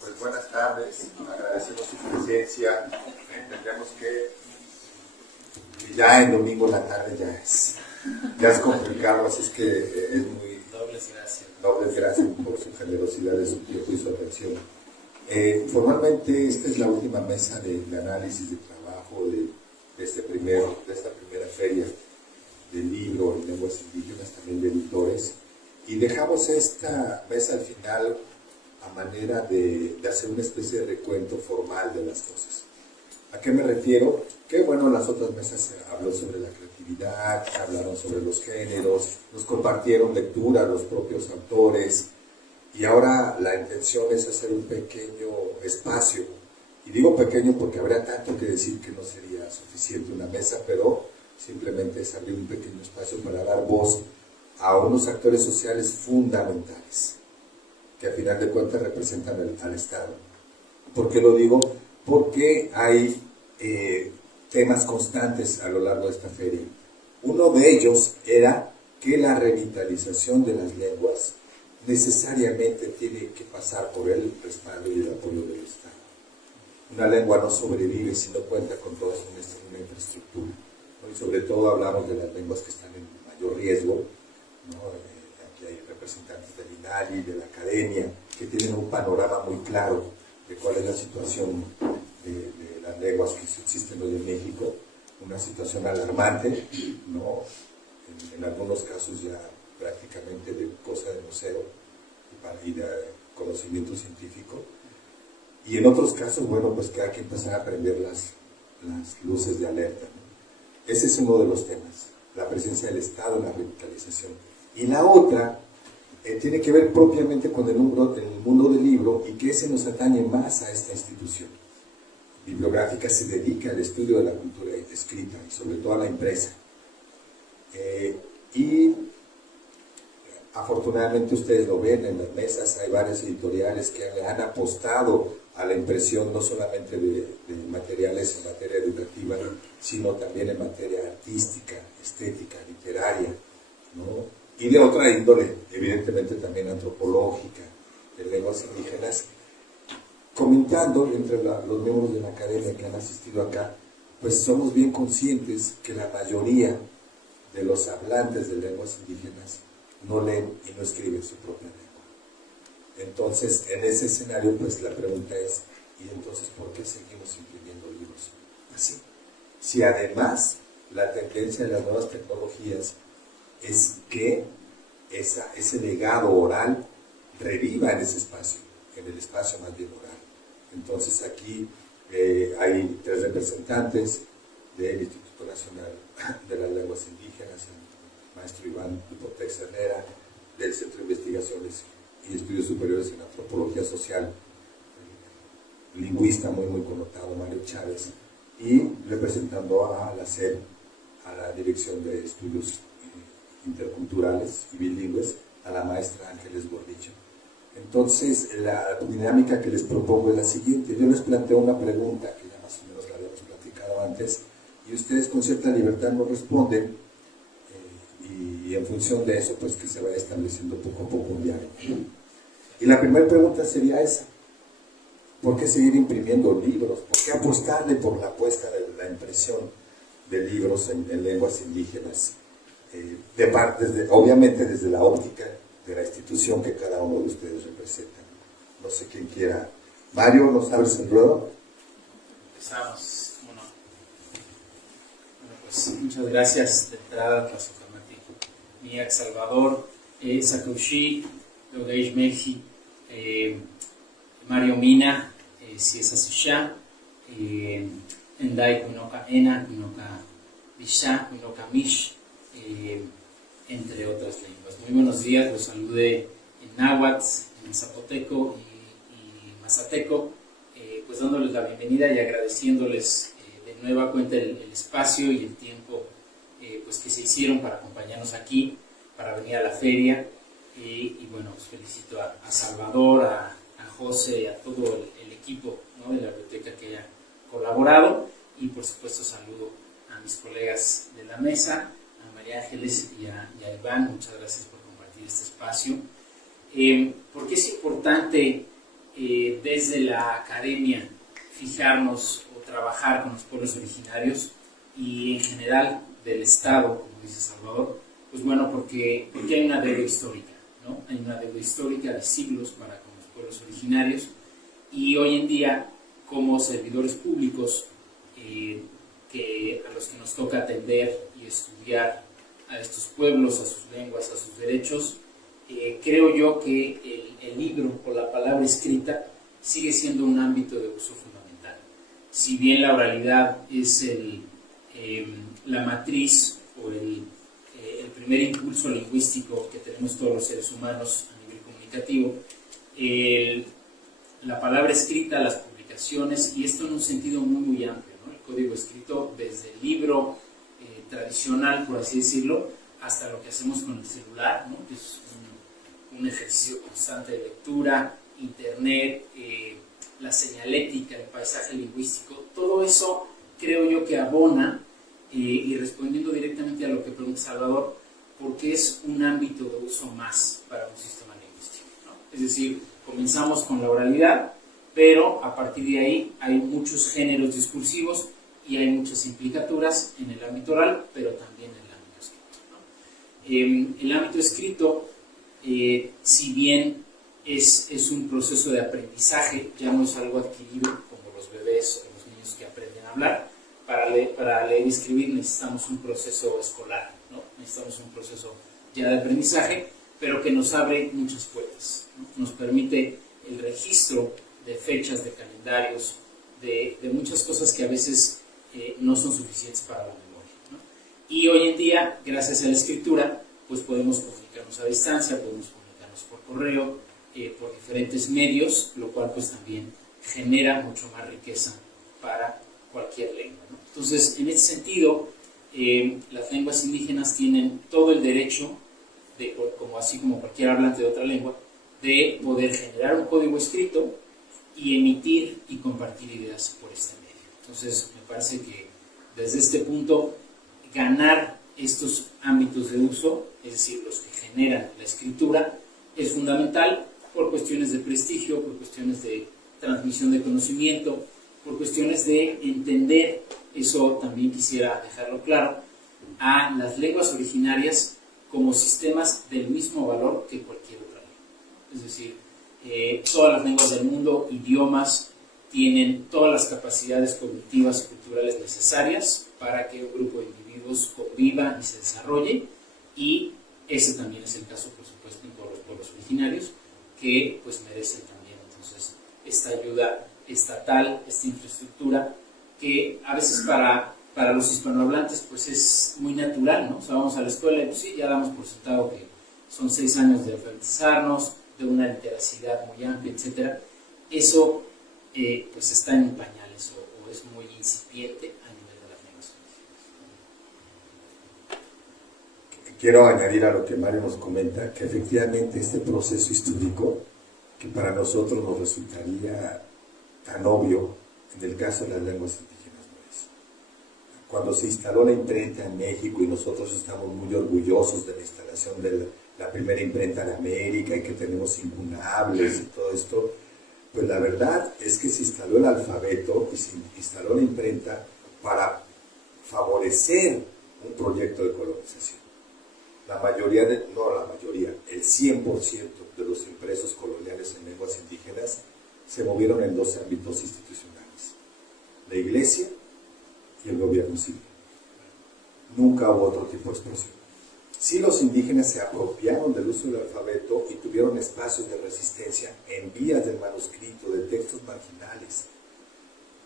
Pues buenas tardes, agradecemos su presencia. Entendemos que ya en domingo en la tarde ya es complicado, así es que es muy... Dobles gracias por su generosidad de su tiempo y su atención. Formalmente esta es la última mesa de análisis de trabajo de esta primera feria del libro en lenguas indígenas, también de editores, y dejamos esta mesa al final a manera de hacer una especie de recuento formal de las cosas. ¿A qué me refiero? Que bueno, en las otras mesas se habló sobre la creatividad, se hablaron sobre los géneros, nos compartieron lectura los propios autores, y ahora la intención es hacer un pequeño espacio, y digo pequeño porque habría tanto que decir que no sería suficiente una mesa, pero simplemente es abrir un pequeño espacio para dar voz a unos actores sociales fundamentales, que a final de cuentas representan al Estado. ¿Por qué lo digo? Porque hay temas constantes a lo largo de esta feria. Uno de ellos era que la revitalización de las lenguas necesariamente tiene que pasar por el respaldo y el apoyo del Estado. Una lengua no sobrevive si no cuenta con toda una infraestructura, ¿no? Y sobre todo hablamos de las lenguas que están en mayor riesgo, ¿no? Aquí hay representantes del INALI, de la academia, que tienen un panorama muy claro de cuál es la situación de las lenguas que existen hoy en México, una situación alarmante, ¿no? En algunos casos ya prácticamente de cosa de museo y de conocimiento científico, y en otros casos, bueno, pues que hay que empezar a prender las luces de alerta, ¿no? Ese es uno de los temas, la presencia del Estado en la revitalización. Y la otra tiene que ver propiamente con el mundo del libro, y que ese nos atañe más a esta institución bibliográfica. Se dedica al estudio de la cultura escrita y sobre todo a la impresa. Y afortunadamente ustedes lo ven en las mesas, hay varias editoriales que le han apostado a la impresión no solamente de materiales en materia educativa, sino también en materia artística, estética, literaria, ¿no? Y de otra índole, evidentemente también antropológica, de lenguas indígenas. Comentando entre los miembros de la academia que han asistido acá, pues somos bien conscientes que la mayoría de los hablantes de lenguas indígenas no leen y no escriben su propia lengua. Entonces, en ese escenario, pues la pregunta es, ¿y entonces por qué seguimos imprimiendo libros así? Si además la tendencia de las nuevas tecnologías es que ese legado oral reviva en ese espacio, en el espacio más bien oral. Entonces aquí hay 3 representantes del Instituto Nacional de las Lenguas Indígenas, el maestro Iván Hipotex Herrera, del Centro de Investigaciones y Estudios Superiores en Antropología Social, lingüista muy connotado, Mario Chávez, y representando a la SED, a la Dirección de Estudios Interculturales y Bilingües, a la maestra Ángeles Gordillo. Entonces, la dinámica que les propongo es la siguiente. Yo les planteo una pregunta que ya más o menos la habíamos platicado antes, y ustedes con cierta libertad nos responden, y en función de eso, pues que se vaya estableciendo poco a poco un diálogo. Y la primera pregunta sería esa: ¿por qué seguir imprimiendo libros? ¿Por qué apostarle por la apuesta de la impresión de libros en lenguas indígenas? Obviamente desde la óptica de la institución que cada uno de ustedes representa. No sé quién quiera. Mario, ¿nos abres el ruedo? Empezamos, ¿cómo no? Bueno, pues muchas gracias de entrada a su Miak Salvador, Sakaushi, Logaish Meji, Mario Mina, Ciesa Susha, Endai Kunoka Ena, Kunoka Bisha, Kunoka Mish, entre otras lenguas. Muy buenos días, los saludé en náhuatl, en zapoteco y mazateco, pues dándoles la bienvenida y agradeciéndoles de nueva cuenta el espacio y el tiempo pues que se hicieron para acompañarnos aquí, para venir a la feria, y bueno, pues felicito a Salvador, a José y a todo el equipo, ¿no?, de la biblioteca que haya colaborado, y por supuesto saludo a mis colegas de la mesa, a María Ángeles y a Iván. Muchas gracias por compartir este espacio. ¿Por qué es importante desde la academia fijarnos o trabajar con los pueblos originarios y en general del Estado, como dice Salvador, pues bueno, porque hay una deuda histórica, ¿no? Hay una deuda histórica de siglos para con los pueblos originarios y hoy en día como servidores públicos a los que nos toca atender y estudiar a estos pueblos, a sus lenguas, a sus derechos, creo yo que el libro o la palabra escrita sigue siendo un ámbito de uso fundamental. Si bien la oralidad es la matriz o el primer impulso lingüístico que tenemos todos los seres humanos a nivel comunicativo, la palabra escrita, las publicaciones, y esto en un sentido muy, muy amplio, ¿no? El código escrito desde el libro tradicional, por así decirlo, hasta lo que hacemos con el celular, ¿no? Que es un ejercicio constante de lectura, internet, la señalética, el paisaje lingüístico, todo eso creo yo que abona, y respondiendo directamente a lo que pregunta Salvador, porque es un ámbito de uso más para un sistema lingüístico, ¿no? Es decir, comenzamos con la oralidad, pero a partir de ahí hay muchos géneros discursivos y hay muchas implicaturas en el ámbito oral, pero también en el ámbito escrito, ¿no? El ámbito escrito, si bien es un proceso de aprendizaje, ya no es algo adquirido como los bebés o los niños que aprenden a hablar. Para leer y escribir necesitamos un proceso escolar, ¿no? Necesitamos un proceso ya de aprendizaje, pero que nos abre muchas puertas, ¿no? Nos permite el registro de fechas, de calendarios, de muchas cosas que a veces no son suficientes para la memoria, ¿no? Y hoy en día, gracias a la escritura, pues podemos comunicarnos a distancia, podemos comunicarnos por correo, por diferentes medios, lo cual pues también genera mucho más riqueza para cualquier lengua, ¿no? Entonces, en ese sentido, las lenguas indígenas tienen todo el derecho, como así como cualquier hablante de otra lengua, de poder generar un código escrito y emitir y compartir ideas por este medio. Entonces, me parece que desde este punto, ganar estos ámbitos de uso, es decir, los que generan la escritura, es fundamental por cuestiones de prestigio, por cuestiones de transmisión de conocimiento, por cuestiones de entender, eso también quisiera dejarlo claro, a las lenguas originarias como sistemas del mismo valor que cualquier otra lengua. Es decir, todas las lenguas del mundo, idiomas, tienen todas las capacidades cognitivas y culturales necesarias para que un grupo de individuos conviva y se desarrolle, y ese también es el caso, por supuesto, en todos los pueblos originarios, que pues merecen también entonces esta ayuda estatal, esta infraestructura, que a veces para los hispanohablantes pues es muy natural, ¿no? O sea, vamos a la escuela y pues sí, ya damos por sentado que son 6 años de alfabetizarnos, de una literacidad muy amplia, etc. Eso pues está en pañales o es muy incipiente a nivel de las lenguas indígenas. Quiero añadir a lo que Mario nos comenta, que efectivamente este proceso histórico, que para nosotros nos resultaría tan obvio, en el caso de las lenguas indígenas no es. Cuando se instaló la imprenta en México, y nosotros estamos muy orgullosos de la instalación de la primera imprenta de América, y que tenemos incunables y todo esto, pues la verdad es que se instaló el alfabeto y se instaló la imprenta para favorecer un proyecto de colonización. El 100% de los impresos coloniales en lenguas indígenas se movieron en 2 ámbitos institucionales: la iglesia y el gobierno civil. Nunca hubo otro tipo de expresión. Sí, los indígenas se apropiaron del uso del alfabeto y tuvieron espacios de resistencia en vías del manuscrito, de textos marginales.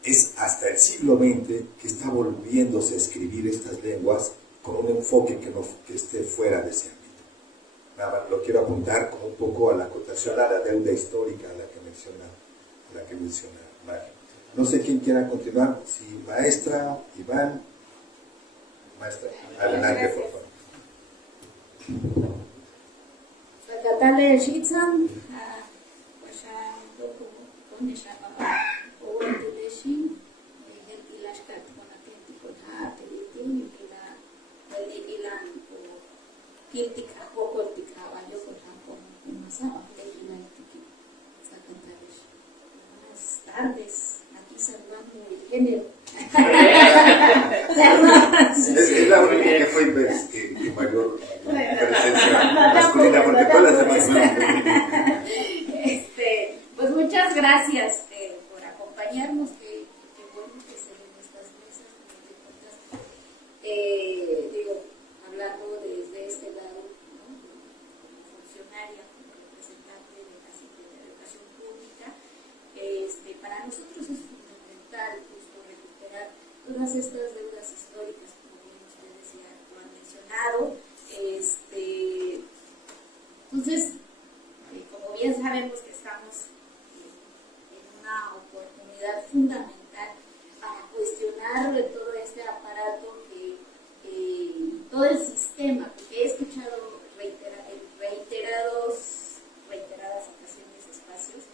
Es hasta el siglo XX que está volviéndose a escribir estas lenguas con un enfoque que esté fuera de ese ámbito. Nada más lo quiero apuntar como un poco a la acotación, a la deuda histórica a la que menciona Mario. No sé quién quiera continuar, si maestra, Iván. Maestra, adelante, por favor. Katale shitsan washa doku konisha baba owetu deshin genti lashkat kona kenti kona telitin ila ilan ko kiltika ko koltika wa yo ko tan ko masa wa teki na tiki sakantalesh buenas tardes. Aquí saludando el género. Saludos. Es la única que fue que mayor presencia masculina, porque todas las demás no. Pues muchas gracias por acompañarnos. Qué bueno que se ven estas mesas, como te encuentras, digo, hablando desde este lado, ¿no? Como funcionaria, como representante de la Secretaría de Educación Pública. Para nosotros es fundamental justo recuperar todas estas deudas históricas, como bien ustedes ya lo han mencionado. Entonces, como bien sabemos que estamos en una oportunidad fundamental para cuestionar todo este aparato todo el sistema, porque he escuchado reiteradas ocasiones, espacios,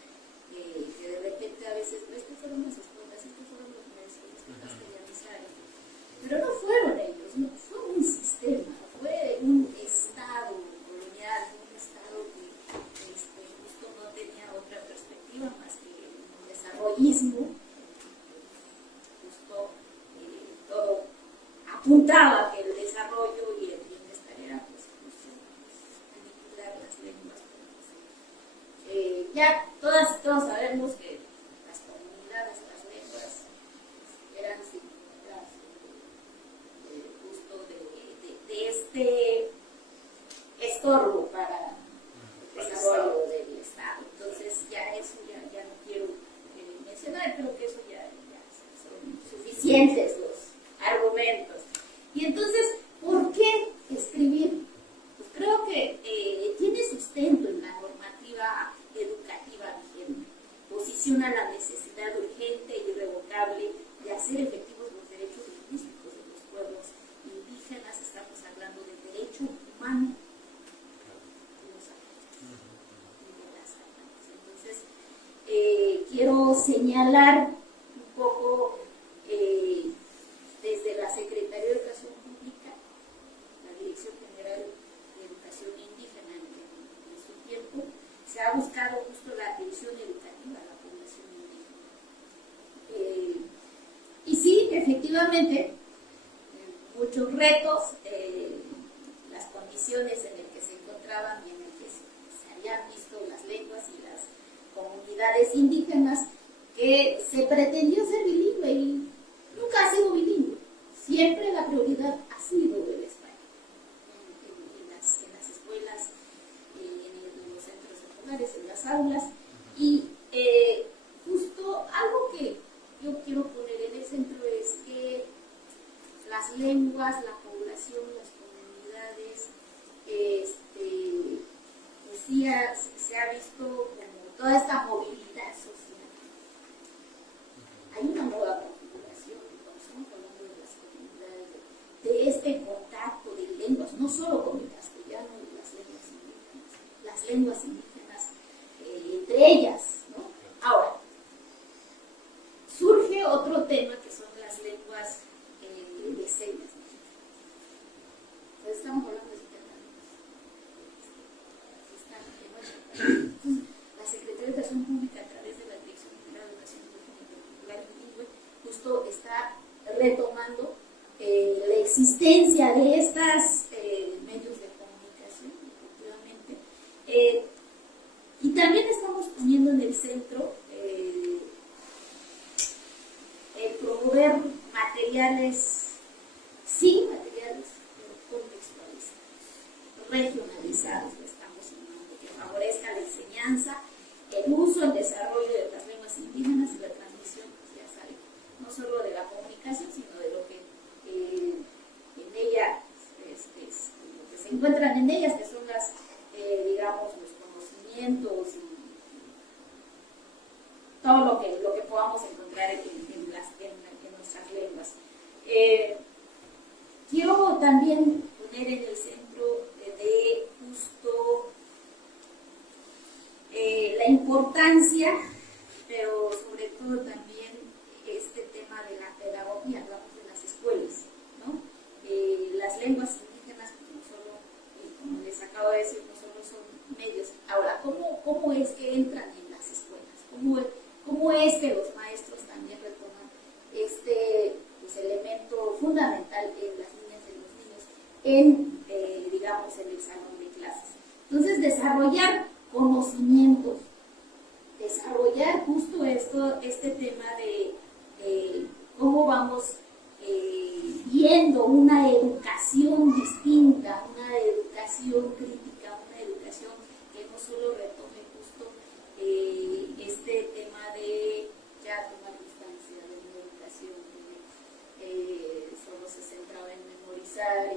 que de repente a veces, no, estas fueron las escuelas, estos fueron los maestros, los que castellanizaron, pero no fueron ellos, no, fue un sistema, fue un Estado colonial, un Estado que justo no tenía otra perspectiva más que el desarrollismo, justo todo apuntaba que el desarrollo y el bienestar era pues justo aniquilar las lenguas. Ya todos sabemos que las comunidades, las lenguas eran significadas justo de este estorbo para el desarrollo del Estado. Entonces ya eso ya no quiero mencionar, creo que eso ya son suficientes los argumentos. Y entonces, ¿por qué escribir? Pues creo que tiene sustento en la normativa educativa vigente. Posiciona la necesidad urgente e irrevocable de hacer efectivos los derechos lingüísticos de los pueblos indígenas. Estamos hablando del derecho humano de los habitantes y de las habitantes. Entonces, quiero señalar un poco desde la Secretaría de Educación Pública, la Dirección General de Educación Indígena en su tiempo, se ha buscado justo la atención educativa a la población indígena. Y sí, efectivamente, muchos retos, las condiciones en las que se encontraban y en las que se habían visto las lenguas y las comunidades indígenas, que se pretendió ser bilingüe y nunca ha sido bilingüe. Siempre la prioridad ha sido el español en las escuelas, en los centros escolares, en las aulas. Y justo algo que yo quiero poner en el centro es que las lenguas, la población, las comunidades, pues sí se ha visto como toda esta movilidad social. Hay una nueva configuración cuando estamos hablando de las comunidades, de este contacto de lenguas, no solo con el castellano y las lenguas indígenas entre ellas, ¿no? Ahora, surge otro tema que son las lenguas de señas. Entonces estamos hablando de este tema. La Secretaría de Educación Pública, a través de la Dirección General de Educación Pública Bilingüe, justo está retomando la existencia de estos medios de comunicación, efectivamente, y también estamos poniendo en el centro el promover materiales, sí, materiales contextualizados, regionalizados, lo estamos llamando, que favorezca la enseñanza, el uso, el desarrollo de las lenguas indígenas y la transmisión, pues ya saben, no solo de la comunicación, sino de lo que en ella, lo que se encuentran en ellas, que son las, digamos, los conocimientos y todo lo que podamos encontrar en nuestras lenguas. Quiero también poner en el centro de justo la importancia, pero sobre todo también este tema de la pedagogía, hablamos de las escuelas, ¿no? Las lenguas indígenas, no solo, como les acabo de decir, no solo son medios. Ahora, ¿cómo es que entran en las escuelas? cómo es que los maestros también retoman este pues, elemento fundamental en las niñas y los niños digamos, en el salón de clases. Entonces, desarrollar conocimientos, desarrollar justo este tema de cómo vamos viendo una educación distinta, una educación crítica, una educación que no solo retome justo este tema de ya tomar distancia de una educación que solo se centraba en memorizar.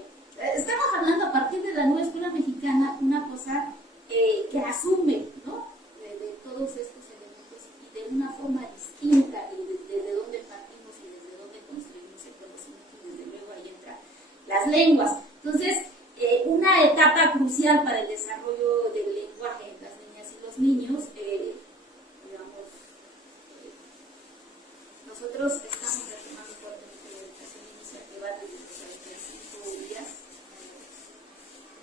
Estamos hablando a partir de la nueva escuela mexicana, una cosa que asume, ¿no? de todos estos elementos y de una forma distinta desde dónde partimos y desde dónde construimos el conocimiento, y desde luego ahí entran las lenguas. Entonces, una etapa crucial para el desarrollo del lenguaje en las niñas y los niños, digamos, nosotros estamos retomando fuertemente la educación inicial que va desde los 35 días a los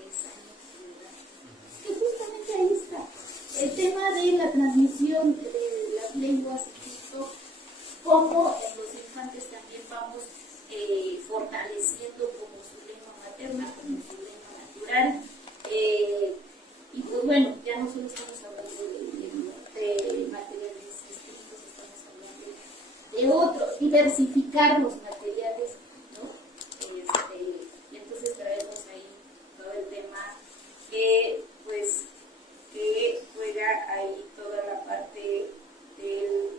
3 años de edad. Que justamente ahí está el tema de la transmisión de las lenguas, justo como en los infantes también vamos fortaleciendo como su lengua materna, como su lengua natural. Y pues bueno, ya no solo estamos hablando de materiales escritos, estamos hablando de otros, diversificar los materiales, ¿no? Y entonces traemos ahí todo el tema pues que juega ahí toda la parte del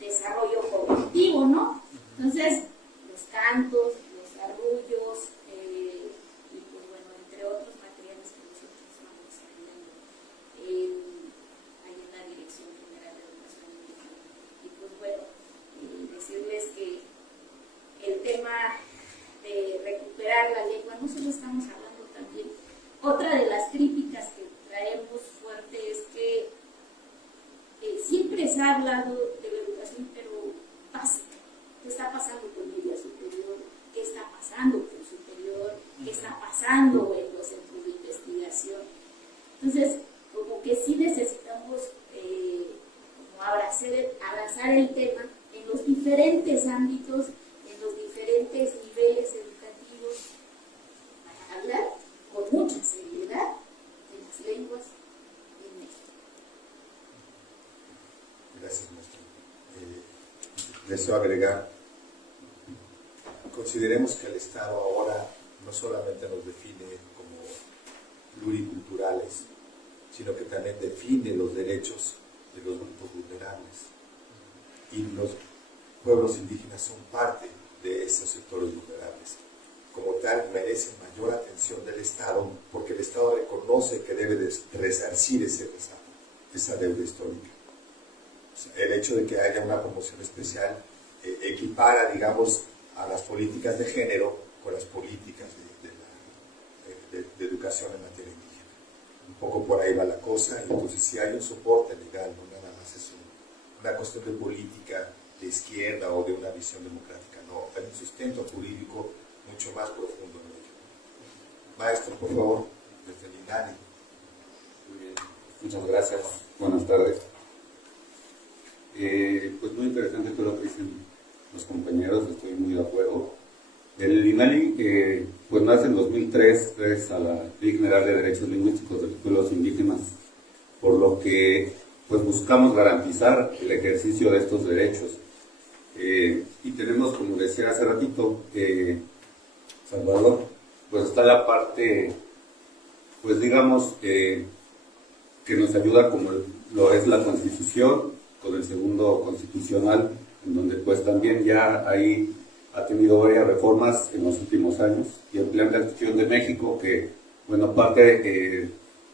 desarrollo cognitivo, ¿no? Entonces, los cantos, los arrullos, y pues bueno, entre otros materiales que nosotros vamos estudiando ahí en la Dirección General de Educación Indígena. Y pues bueno, decirles que el tema de recuperar la lengua, no solo estamos hablando también, otra de las críticas que traemos fuerte es que siempre se ha hablado de la educación, pero básica. ¿Qué está pasando con media superior? ¿Qué está pasando con superior? ¿Qué está pasando en los centros de investigación? Entonces, como que sí necesitamos como abrazar el tema en los diferentes ámbitos, en los diferentes niveles educativos, para hablar con mucha seriedad de las lenguas en México. Gracias, maestro. Deseo agregar, consideremos que el Estado ahora no solamente nos define como pluriculturales, sino que también define los derechos de los grupos vulnerables. Y los pueblos indígenas son parte de esos sectores vulnerables. Como tal, merecen mayor atención del Estado, porque el Estado reconoce que debe de resarcir esa deuda histórica. O sea, el hecho de que haya una promoción especial equipara, digamos, a las políticas de género con las políticas de educación en materia indígena. Un poco por ahí va la cosa, y entonces si hay un soporte legal, no nada más es una cuestión de política de izquierda o de una visión democrática, no, hay un sustento jurídico mucho más profundo en ello. Maestro, por favor, desde el INADI. Muy bien, muchas gracias, buenas tardes. Pues muy interesante todo lo que dicen los compañeros, estoy muy de acuerdo. El INALI pues nace en 2003 gracias a la Ley General de Derechos Lingüísticos de los Pueblos Indígenas, por lo que pues buscamos garantizar el ejercicio de estos derechos. Y tenemos, como decía hace ratito, Salvador, pues está la parte, pues digamos, que nos ayuda como lo es la Constitución, con el segundo constitucional, en donde pues también ya ahí ha tenido varias reformas en los últimos años, y el Plan de Acción de México, que, bueno, parte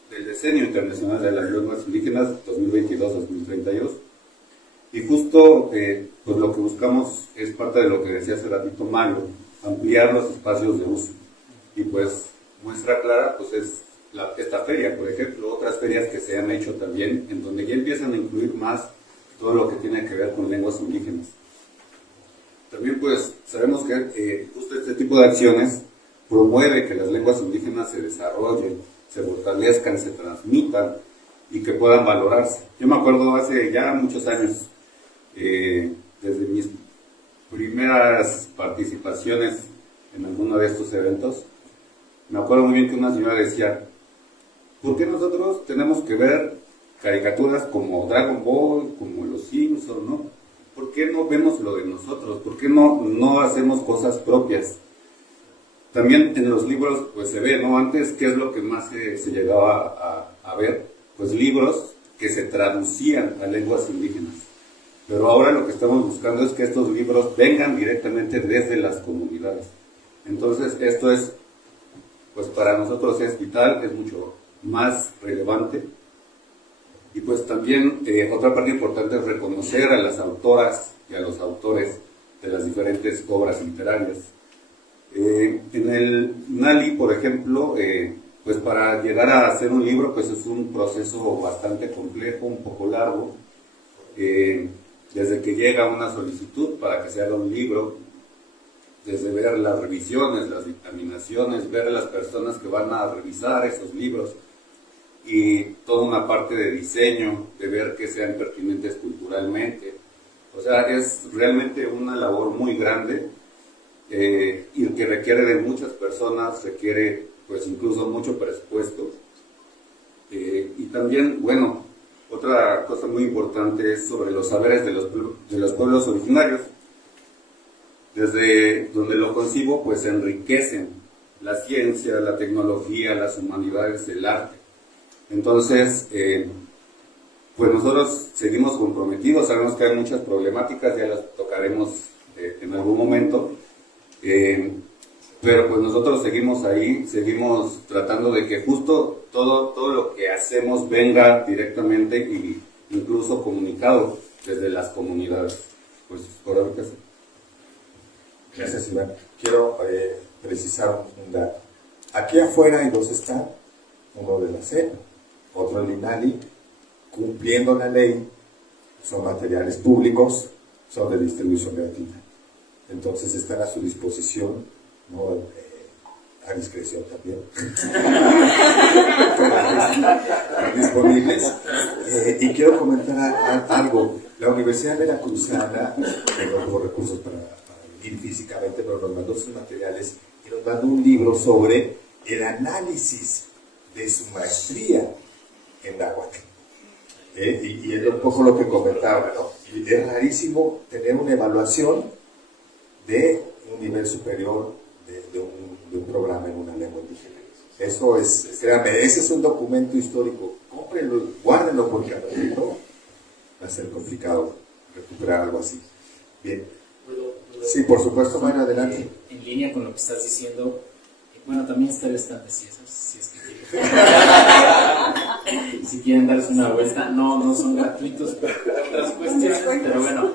del Decenio Internacional de las Lenguas Indígenas 2022-2032, y justo pues lo que buscamos es parte de lo que decía hace ratito Mario, ampliar los espacios de uso, y pues muestra clara pues es esta feria, por ejemplo, otras ferias que se han hecho también, en donde ya empiezan a incluir más todo lo que tiene que ver con lenguas indígenas. También pues sabemos que justo este tipo de acciones promueve que las lenguas indígenas se desarrollen, se fortalezcan, se transmitan y que puedan valorarse. Yo me acuerdo hace ya muchos años, desde mis primeras participaciones en alguno de estos eventos, me acuerdo muy bien que una señora decía, ¿por qué nosotros tenemos que ver caricaturas como Dragon Ball, como Los Simpsons, ¿no? ¿Por qué no vemos lo de nosotros? ¿Por qué no hacemos cosas propias? También en los libros pues se ve, ¿no? Antes, ¿qué es lo que más se llegaba a ver? Pues libros que se traducían a lenguas indígenas. Pero ahora lo que estamos buscando es que estos libros vengan directamente desde las comunidades. Entonces esto es, pues para nosotros es vital, es mucho más relevante. Y pues también otra parte importante es reconocer a las autoras y a los autores de las diferentes obras literarias. En el NALI, por ejemplo, pues para llegar a hacer un libro, pues es un proceso bastante complejo, un poco largo. Desde que llega una solicitud para que se haga un libro, desde ver las revisiones, las dictaminaciones, ver a las personas que van a revisar esos libros, y toda una parte de diseño, de ver que sean pertinentes culturalmente. O sea, es realmente una labor muy grande y que requiere de muchas personas, requiere pues incluso mucho presupuesto. Y también, bueno, otra cosa muy importante es sobre los saberes de los pueblos originarios. Desde donde lo concibo, pues enriquecen la ciencia, la tecnología, las humanidades, el arte. Entonces, pues nosotros seguimos comprometidos, sabemos que hay muchas problemáticas, ya las tocaremos en algún momento, pero pues nosotros seguimos ahí, seguimos tratando de que justo todo lo que hacemos venga directamente e incluso comunicado desde las comunidades. Pues por ahora que sí. Gracias, Iván. Quiero precisar un dato. Aquí afuera hay dos stands, uno de la CEP, otro el INALI, cumpliendo la ley, son materiales públicos, son de distribución gratuita. Entonces están a su disposición, ¿no? A discreción también. Están disponibles. Y quiero comentar algo. La Universidad Veracruzana, que no tuvo recursos para ir físicamente, pero nos mandó sus materiales y nos mandó un libro sobre el análisis de su maestría en náhuatl. Y es un poco lo que comentaba, ¿no? Y es rarísimo tener una evaluación de un nivel superior de un programa en una lengua indígena. Eso es, créanme, ese es un documento histórico. Cómprenlo, guárdenlo, porque a lo va a ser complicado recuperar algo así. Bien. Sí, por supuesto, Mayra, adelante. En línea con lo que estás diciendo, bueno, también está el estante, si es que quieren. Si quieren darse una vuelta, no son gratuitos por otras cuestiones, pero bueno,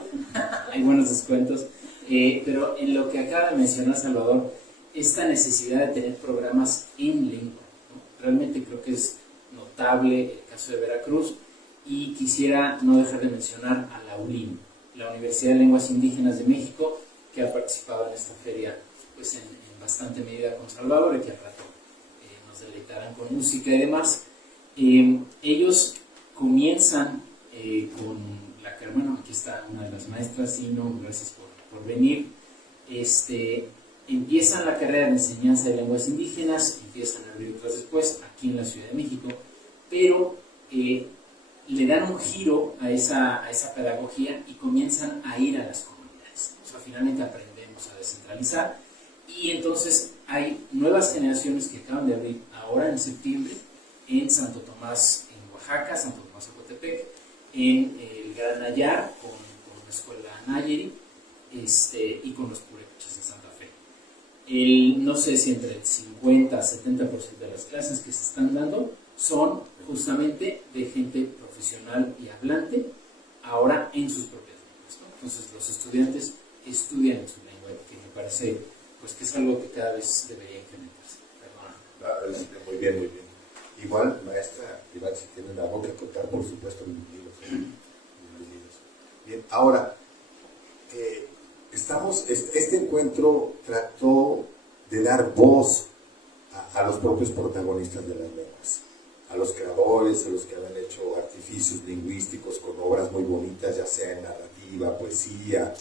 hay buenos descuentos. Pero en lo que acaba de mencionar Salvador, esta necesidad de tener programas en lengua, ¿no? Realmente creo que es notable el caso de Veracruz, y quisiera no dejar de mencionar a la ULIM, la Universidad de Lenguas Indígenas de México, que ha participado en esta feria pues en bastante medida con Salvador, y que al rato nos deleitarán con música y demás. Ellos comienzan con la que, bueno, aquí está una de las maestras, Sino, gracias por venir. Empiezan la carrera de enseñanza de lenguas indígenas, empiezan a abrir otras después, aquí en la Ciudad de México, pero le dan un giro a esa pedagogía y comienzan a ir a las comunidades. O sea, finalmente aprendemos a descentralizar, y entonces hay nuevas generaciones que acaban de abrir ahora en septiembre en Santo Tomás, en Oaxaca, Santo Tomás Zacotepec, en el Gran Nayar, con la escuela Nayeri, y con los purépechas de Santa Fe. No sé si entre el 50 a 70% de las clases que se están dando son justamente de gente profesional y hablante, ahora en sus propias lenguas, ¿no? Entonces los estudiantes estudian en su lengua, que me parece pues que es algo que cada vez debería incrementarse. Perdona. Muy bien, muy bien. Igual, maestra, Iván, si tienen algo que contar, por supuesto, bienvenidos. Bien, ahora, este encuentro trató de dar voz a los propios protagonistas de las lenguas, a los creadores, a los que habían hecho artificios lingüísticos con obras muy bonitas, ya sea en narrativa, poesía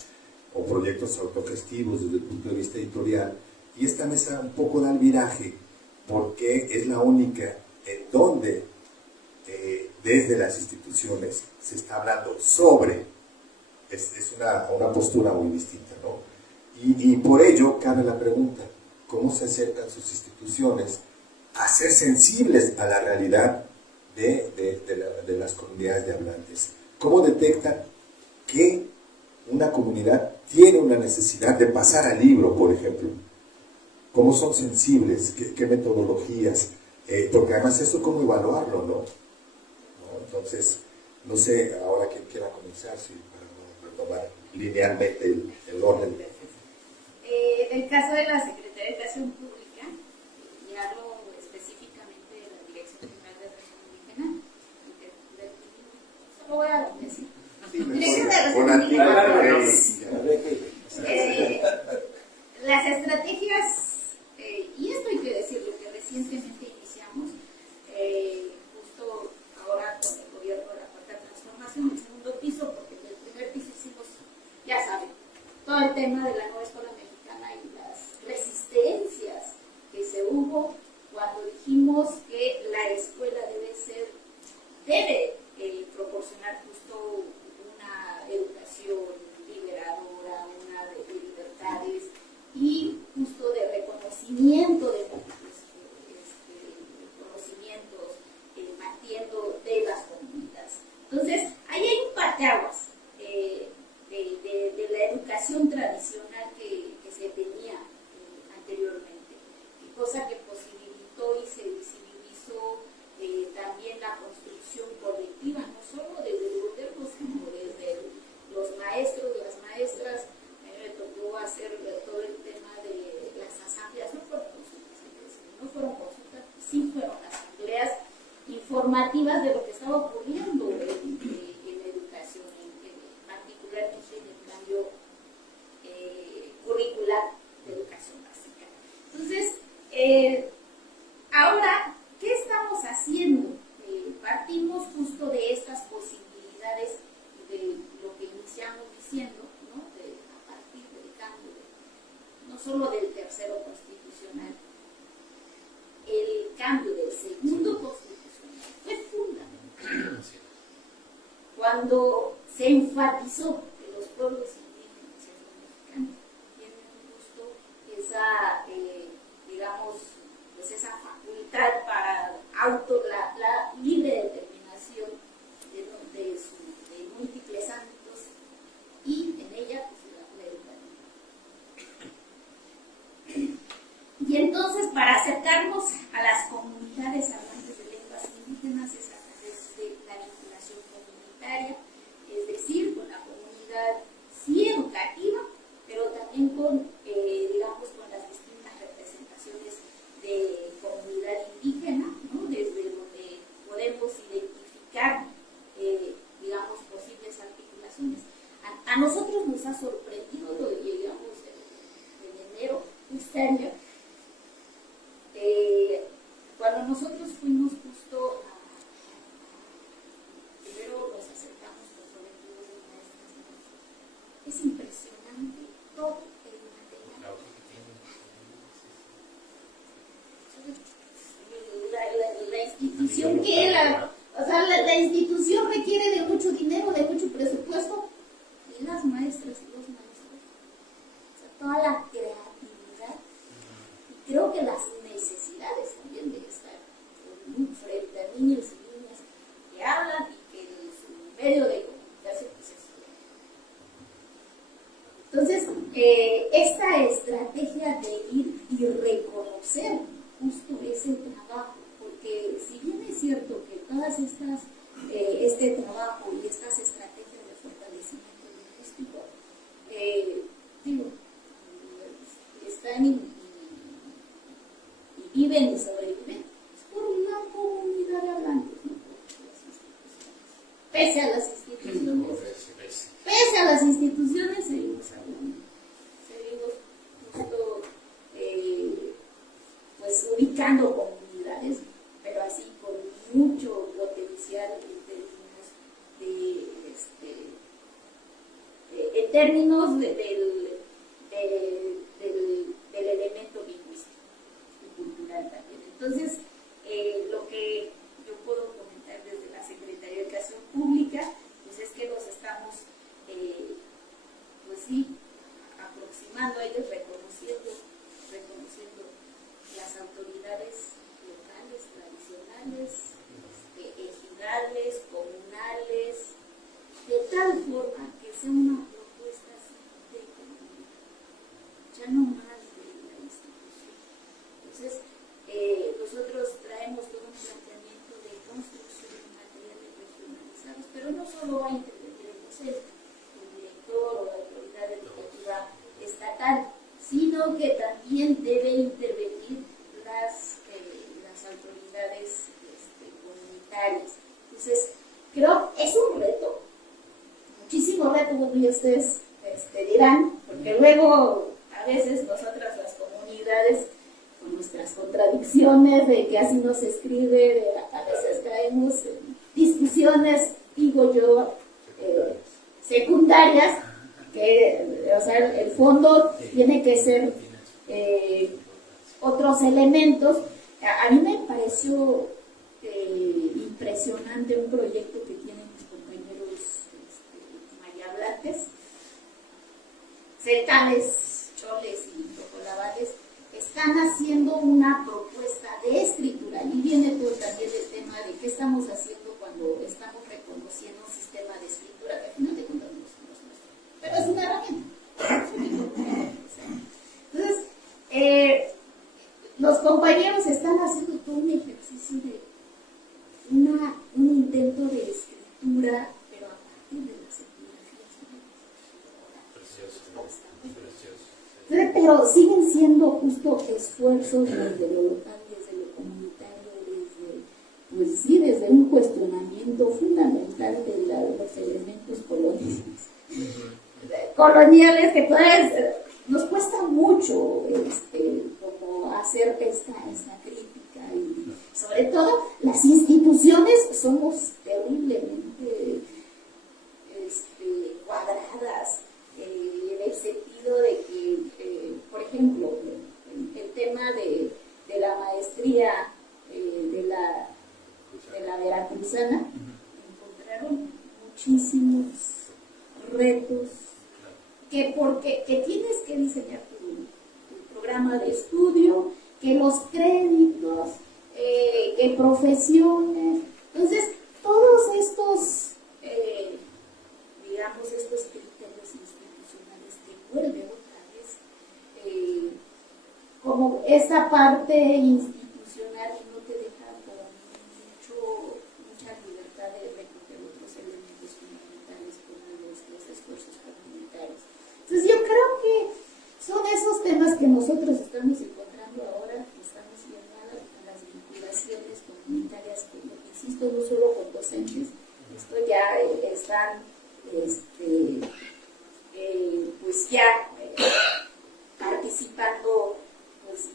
o proyectos autogestivos desde el punto de vista editorial. Y esta mesa un poco da el viraje porque es la única en donde desde las instituciones se está hablando sobre, es una postura muy distinta, ¿no? Y por ello cabe la pregunta, ¿cómo se acercan sus instituciones a ser sensibles a la realidad de las comunidades de hablantes? ¿Cómo detectan que una comunidad tiene una necesidad de pasar al libro, por ejemplo? ¿Cómo son sensibles? ¿Qué metodologías? Porque además eso, ¿cómo evaluarlo, no? Entonces, no sé, ahora quién quiera comenzar, sí, para no retomar linealmente el orden. En el caso de la Secretaría de Educación Pública, y hablo específicamente de la Dirección General de Educación Indígena, solo voy a decir. Dirección de Educación Indígena. Las estrategias, y esto hay que decirlo, que recientemente iniciamos, justo ahora con el gobierno de la Cuarta Transformación, el segundo piso, porque en el primer piso hicimos, ya saben, todo el tema de la nueva escuela mexicana y las resistencias que se hubo cuando dijimos que la escuela debe proporcionar justo una educación liberadora, una de libertades y justo de reconocimiento de múltiples conocimientos, partiendo de las comunidades. Entonces, ahí hay un parteaguas de la educación tradicional que se tenía anteriormente, cosa que posibilitó y se visibilizó también la construcción colectiva, no solo desde el gobierno, sino desde los maestros, las maestras. A mí me tocó hacer todo el tema de las asambleas, no fueron consultas, sí fueron asambleas informativas de lo que estaba ocurriendo en la educación, particularmente en el cambio curricular de educación básica. Entonces, ahora, ¿qué estamos haciendo? Partimos justo de estas posibilidades de lo que iniciamos diciendo, ¿no? A partir del cambio, no solo del tercero constitucional, el cambio del segundo constitucional fue fundamental. Cuando se enfatizó que los pueblos indígenas y afromexicanos tienen justo esa, digamos, pues esa facultad para la libre determinación de múltiples ámbitos y en ella pues, la educación. Y entonces, para acercarnos a las comunidades hablantes de lenguas indígenas es a través de la vinculación comunitaria, es decir, con la comunidad sí educativa, pero también con, digamos, con las distintas representaciones de comunidad indígena, ¿no? Desde donde podemos identificar, digamos, posibles articulaciones. A nosotros nos ha sorprendido, lo llegamos en enero, este año, cuando nosotros fuimos justo primero nos acercamos con colectivos de maestras, es impresionante todo el material. La institución la institución requiere de mucho dinero, de mucho presupuesto, y las maestras y los maestros, o sea, toda la creatividad, y creo que las necesidades también de estar frente a niños y niñas que hablan y que su medio de comunicación pues es. Entonces, esta estrategia de ir y reconocer justo ese trabajo, porque si bien es cierto que todas estas, este trabajo y estas estrategias de fortalecimiento lingüístico, están y viven y sobreviven, es por una comunidad de hablantes, ¿no? Pese a las instituciones, seguimos hablando, seguimos justo, pues ubicando comunidades, pero así con mucho potencial intelectual términos del elemento lingüístico y cultural también. Entonces, lo que yo puedo comentar desde la Secretaría de Educación Pública, pues es que nos estamos, pues sí, aproximando a ellos, reconociendo las autoridades locales, tradicionales, ejidales, comunales, de tal forma que sea una propuesta así de comunidad, ya no más de la institución. Entonces, nosotros traemos todo un planteamiento de construcción de materiales regionalizados, pero no solo va a intervenir el docente, el director o la autoridad educativa estatal, sino que también debe intervenir las autoridades comunitarias. Entonces, creo que es un reto, muchísimo reto, y ustedes dirán, porque luego a veces nosotras las comunidades, con nuestras contradicciones de que así nos escribe, a veces caemos en discusiones, digo yo, secundarias, que, o sea, el fondo tiene que ser otros elementos. A mí me pareció impresionante un proyecto que tienen mis compañeros mayablates, celtales, choles y tocolabales. Están haciendo una propuesta de escritura, y viene todo también el tema de qué estamos haciendo cuando estamos reconociendo un sistema de escritura que al final de cuentas no es nuestro, pero es una herramienta. Entonces, los compañeros están haciendo todo un ejercicio de un intento de escritura, pero a partir de las etnografías. Precioso. Pero siguen siendo justo esfuerzos desde lo local, desde lo comunitario, desde un cuestionamiento fundamental de los elementos coloniales que nos cuesta mucho como hacer esta crítica, y sobre todo las instituciones somos terriblemente cuadradas, en el sentido de que, por ejemplo, el tema de la maestría de la veracruzana, encontraron muchísimos retos que tienes que diseñar tu programa de estudio, que los créditos, que profesiones. Entonces, todos estos, estos criterios institucionales te vuelven otra vez como esa parte institucional, y no te deja con mucha libertad de recoger otros elementos fundamentales como los esfuerzos comunitarios. Entonces, yo creo que son esos temas que nosotros estamos encontrando ahora, que estamos viendo a las vinculaciones comunitarias, como insisto, no solo con docentes, esto ya están pues ya participando, pues,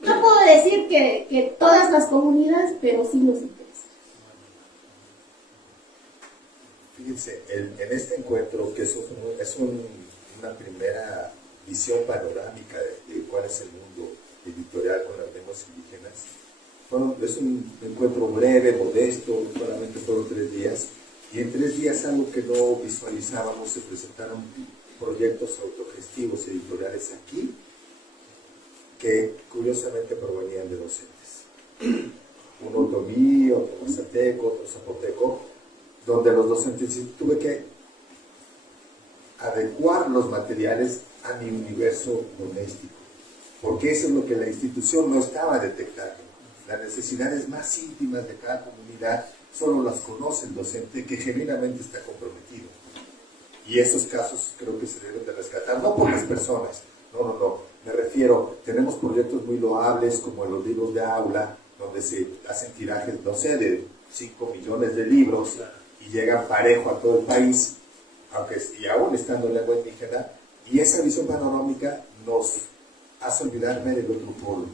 no puedo decir que todas las comunidades, pero sí los intereses. Fíjense, en este encuentro, que es una primera visión panorámica de cuál es el mundo editorial con las lenguas indígenas, es un encuentro breve, modesto, solamente fueron 3 días, y en 3 días, algo que no visualizábamos, se presentaron proyectos autogestivos editoriales aquí, que curiosamente provenían de docentes. Uno otomí, otro mazateco, otro zapoteco, donde los docentes tuve que adecuar los materiales a mi universo doméstico, porque eso es lo que la institución no estaba detectando. Las necesidades más íntimas de cada comunidad solo las conoce el docente, que genuinamente está comprometido. Y esos casos creo que se deben de rescatar, no por las personas, no. Me refiero, tenemos proyectos muy loables como en los libros de aula, donde se hacen tirajes, no sé, de 5 millones de libros y llegan parejo a todo el país, y aún estando en lengua indígena, y esa visión panorámica nos hace olvidar ver el otro polo,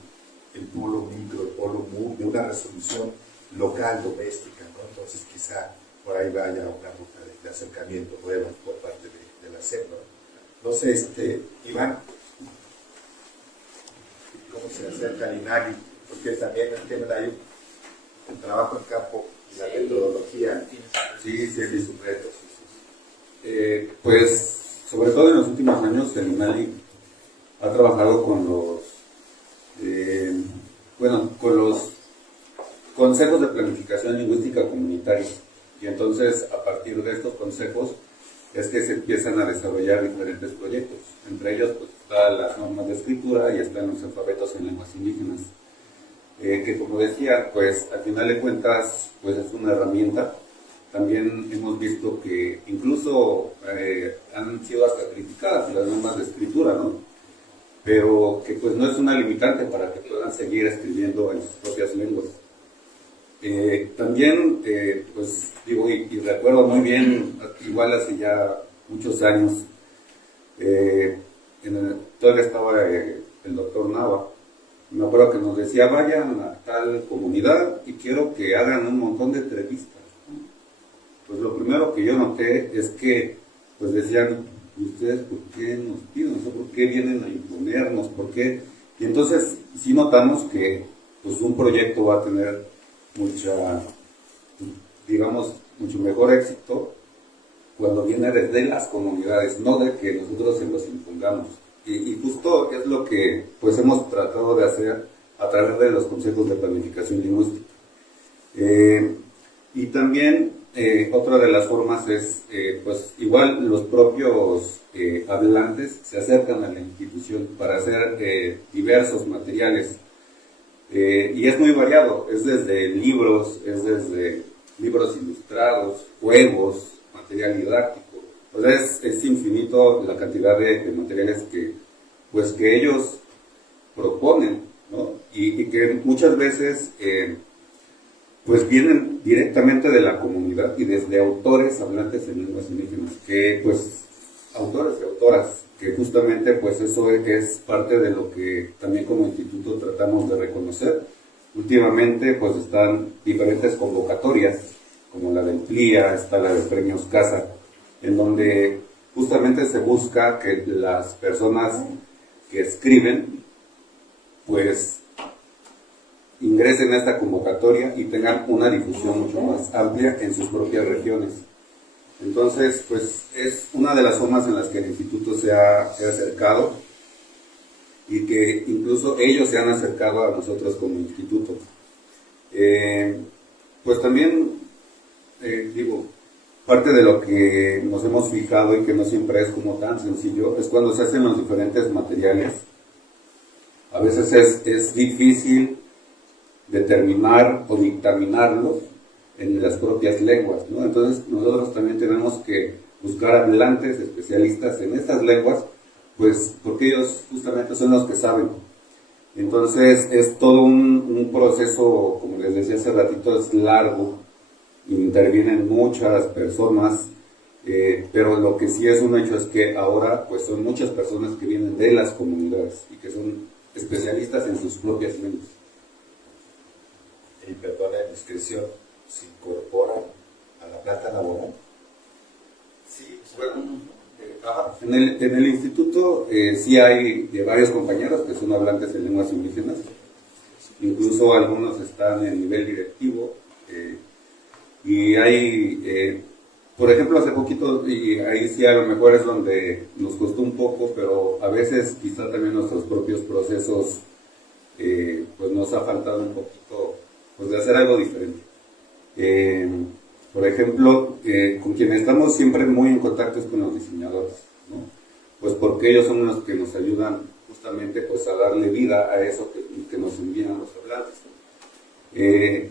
el polo micro, el polo de una resolución local, doméstica, ¿no? Entonces quizá por ahí vaya una ruta de acercamiento nueva por parte de la SEP, ¿no? No sé, Iván, ¿cómo se acerca al INALI? Porque también tienen ahí el trabajo en campo y la metodología. Sí, sus retos. Pues, sobre todo en los últimos años, el INALI ha trabajado con los consejos de planificación lingüística comunitaria. Y entonces, a partir de estos consejos, es que se empiezan a desarrollar diferentes proyectos. Entre ellos, pues, están las normas de escritura y están los alfabetos en lenguas indígenas. Que como decía, pues, al final de cuentas, pues, es una herramienta. También hemos visto que incluso han sido hasta criticadas las normas de escritura, ¿no? Pero que pues no es una limitante para que puedan seguir escribiendo en sus propias lenguas. También, pues digo, y recuerdo muy bien, igual hace ya muchos años, todavía estaba el doctor Nava. Me acuerdo que nos decía, vayan a tal comunidad y quiero que hagan un montón de entrevistas. Pues lo primero que yo noté es que, pues decían, ¿y ustedes por qué nos piden? ¿Por qué vienen a imponernos? ¿Por qué? Y entonces sí notamos que pues un proyecto va a tener mucho mejor éxito cuando viene desde las comunidades, no de que nosotros se los impongamos. Y justo es lo que pues hemos tratado de hacer a través de los consejos de planificación lingüística. Y también otra de las formas es, pues igual los propios hablantes se acercan a la institución para hacer diversos materiales. Y es muy variado, es desde libros ilustrados, juegos, material didáctico. O sea, es infinito la cantidad de materiales que ellos proponen, ¿no? Y que muchas veces pues vienen directamente de la comunidad y desde autores hablantes en lenguas indígenas, que pues autores y autoras, que justamente pues eso es parte de lo que también como instituto tratamos de reconocer. Últimamente pues están diferentes convocatorias, como la del PLIA, está la de Premios Casa, en donde justamente se busca que las personas que escriben pues ingresen a esta convocatoria y tengan una difusión mucho más amplia en sus propias regiones. Entonces, pues es una de las formas en las que el instituto se ha acercado y que incluso ellos se han acercado a nosotros como instituto. Pues también, parte de lo que nos hemos fijado y que no siempre es como tan sencillo, es cuando se hacen los diferentes materiales. A veces es difícil determinar o dictaminarlos en las propias lenguas, ¿no? Entonces nosotros también tenemos que buscar hablantes, especialistas en estas lenguas, pues porque ellos justamente son los que saben. Entonces es todo un proceso, como les decía hace ratito, es largo, intervienen muchas personas, pero lo que sí es un hecho es que ahora pues son muchas personas que vienen de las comunidades y que son especialistas en sus propias lenguas. Y perdona la indiscreción, ¿se incorporan a la planta laboral? Sí, bueno, en el instituto sí hay varios compañeros que son hablantes de lenguas indígenas, incluso algunos están en nivel directivo, y hay, por ejemplo, hace poquito, y ahí sí a lo mejor es donde nos costó un poco, pero a veces quizá también nuestros propios procesos pues nos ha faltado un poquito pues de hacer algo diferente. Por ejemplo, con quienes estamos siempre muy en contacto es con los diseñadores, ¿no? Pues porque ellos son los que nos ayudan justamente pues a darle vida a eso que nos envían los hablantes.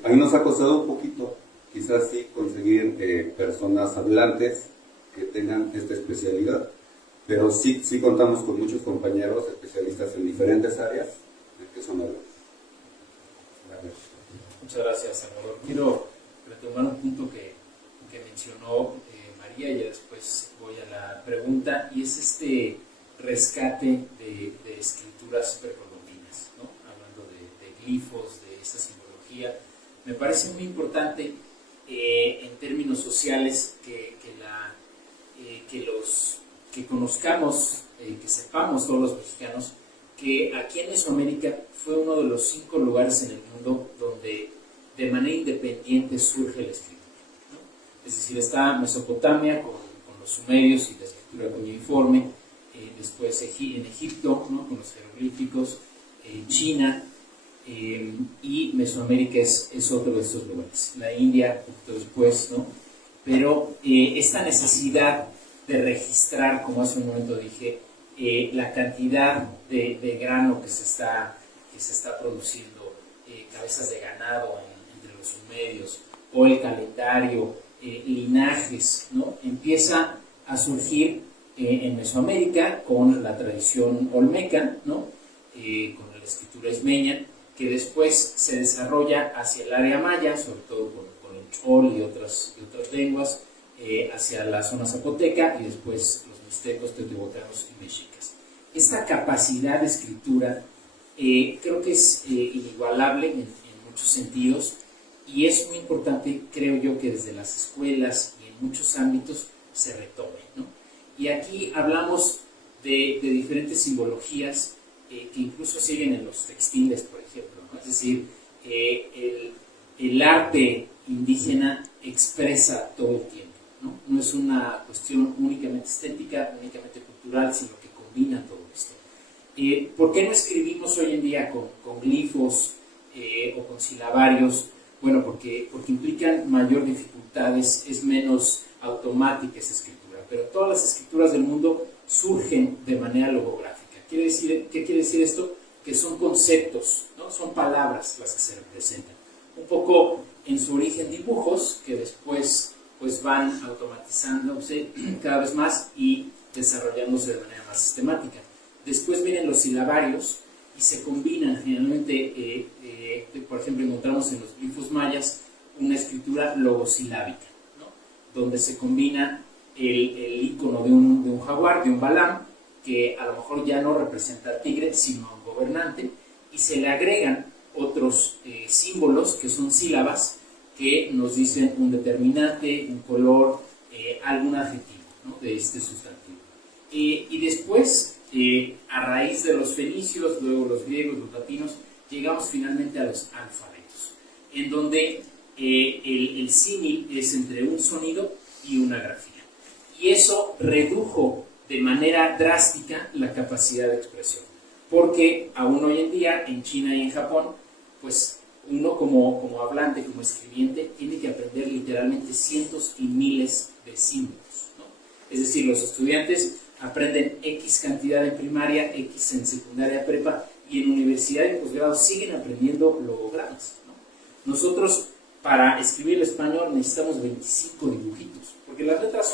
A mí nos ha costado un poquito, quizás sí, conseguir personas hablantes que tengan esta especialidad, pero sí contamos con muchos compañeros especialistas en diferentes áreas que son hablantes. Muchas gracias, Salvador. Quiero retomar un punto que mencionó María y ya después voy a la pregunta, y es este rescate de escrituras precolombinas, ¿no? Hablando de glifos, de esa simbología. Me parece muy importante en términos sociales que conozcamos, que sepamos todos los mexicanos, que aquí en Mesoamérica fue uno de los 5 lugares en el mundo donde de manera independiente surge la escritura, ¿no? Es decir, está Mesopotamia con los sumerios y la escritura cuneiforme, después en Egipto, ¿no? Con los jeroglíficos, China, y Mesoamérica es otro de estos lugares. La India, un poquito después, ¿no? Pero esta necesidad de registrar, como hace un momento dije, la cantidad de grano que se está produciendo, cabezas de ganado entre los sumerios, o el calendario, linajes, ¿no? Empieza a surgir en Mesoamérica con la tradición olmeca, ¿no? Con la escritura ismeña, que después se desarrolla hacia el área maya, sobre todo con el chol y otras lenguas, hacia la zona zapoteca, y después los mixtecos, teotihuacanos y mexicas. Esta capacidad de escritura creo que es inigualable en muchos sentidos, y es muy importante, creo yo, que desde las escuelas y en muchos ámbitos se retome, ¿no? Y aquí hablamos de diferentes simbologías que incluso siguen en los textiles, por ejemplo, ¿no? Es decir, el arte indígena expresa todo el tiempo, ¿no? No es una cuestión únicamente estética, únicamente cultural, sino que combina todo esto. ¿Por qué no escribimos hoy en día con glifos o con silabarios? Bueno, porque implican mayor dificultades, es menos automática esa escritura, pero todas las escrituras del mundo surgen de manera logográfica. ¿Qué quiere decir esto? Que son conceptos, ¿no? Son palabras las que se representan. Un poco en su origen dibujos, que después pues van automatizándose cada vez más y desarrollándose de manera más sistemática. Después vienen los silabarios y se combinan generalmente, por ejemplo, encontramos en los glifos mayas una escritura logosilábica, ¿no? Donde se combina el icono de un jaguar, de un balam, que a lo mejor ya no representa al tigre, sino a un gobernante, y se le agregan otros símbolos que son sílabas que nos dicen un determinante, un color, algún adjetivo, ¿no? De este sustantivo. Y después, a raíz de los fenicios, luego los griegos, los latinos, llegamos finalmente a los alfabetos, en donde el símil es entre un sonido y una grafía. Y eso redujo de manera drástica la capacidad de expresión, porque aún hoy en día en China y en Japón, pues uno como hablante, como escribiente, tiene que aprender literalmente cientos y miles de símbolos, ¿no? Es decir, los estudiantes aprenden X cantidad en primaria, X en secundaria, prepa, y en universidad y posgrado siguen aprendiendo logogramas, ¿no? Nosotros, para escribir el español, necesitamos 25 dibujitos, porque las letras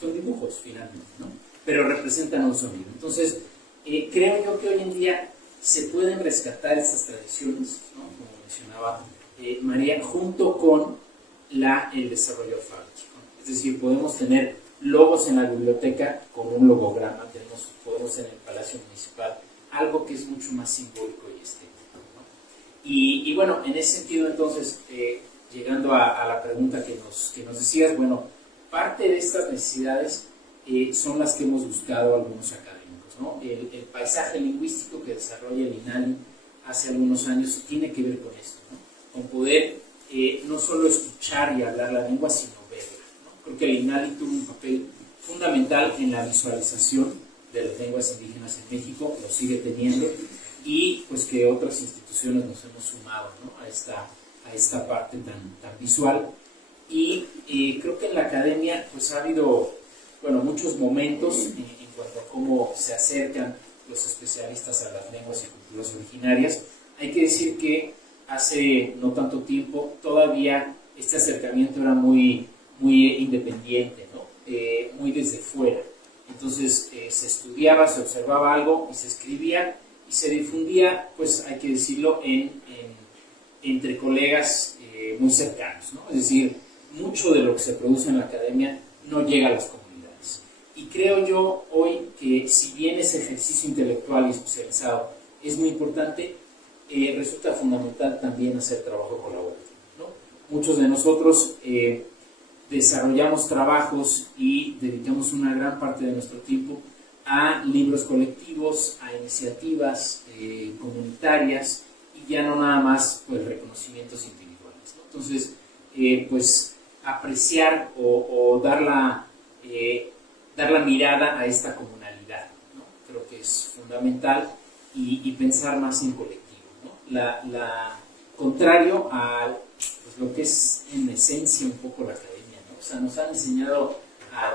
son dibujos finalmente, ¿no? Pero representan un sonido. Entonces, creo yo que hoy en día se pueden rescatar estas tradiciones, ¿no? Como mencionaba María, junto con el desarrollo alfabético. Es decir, podemos tener logos en la biblioteca con un logograma, podemos tener en el Palacio Municipal algo que es mucho más simbólico y estético, ¿no? Y bueno, en ese sentido, entonces, llegando a la pregunta que nos decías, bueno, parte de estas necesidades son las que hemos buscado algunos académicos, ¿no? El paisaje lingüístico que desarrolla el INALI hace algunos años tiene que ver con esto, ¿no? Con poder no solo escuchar y hablar la lengua, sino verla, ¿no? Creo que el INALI tuvo un papel fundamental en la visualización de las lenguas indígenas en México, lo sigue teniendo, y pues que otras instituciones nos hemos sumado, ¿no? a esta parte tan visual. Y creo que en la academia pues ha habido, bueno, muchos momentos en cuanto a cómo se acercan los especialistas a las lenguas y culturas originarias. Hay que decir que hace no tanto tiempo todavía este acercamiento era muy independiente, ¿no? Muy desde fuera. Entonces se estudiaba, se observaba algo y se escribía y se difundía, pues hay que decirlo, entre colegas muy cercanos, ¿no? Es decir, mucho de lo que se produce en la academia no llega a las comunidades. Y creo yo hoy que si bien ese ejercicio intelectual y especializado es muy importante, resulta fundamental también hacer trabajo colaborativo, ¿no? muchos de nosotros desarrollamos trabajos y dedicamos una gran parte de nuestro tiempo a libros colectivos, a iniciativas comunitarias y ya no nada más pues reconocimientos individuales, ¿no? Entonces, pues apreciar o dar la mirada a esta comunalidad, ¿no? Creo que es fundamental y pensar más en colectivo, ¿no? Contrario a pues, lo que es en esencia un poco la academia, ¿no? O sea, nos han enseñado a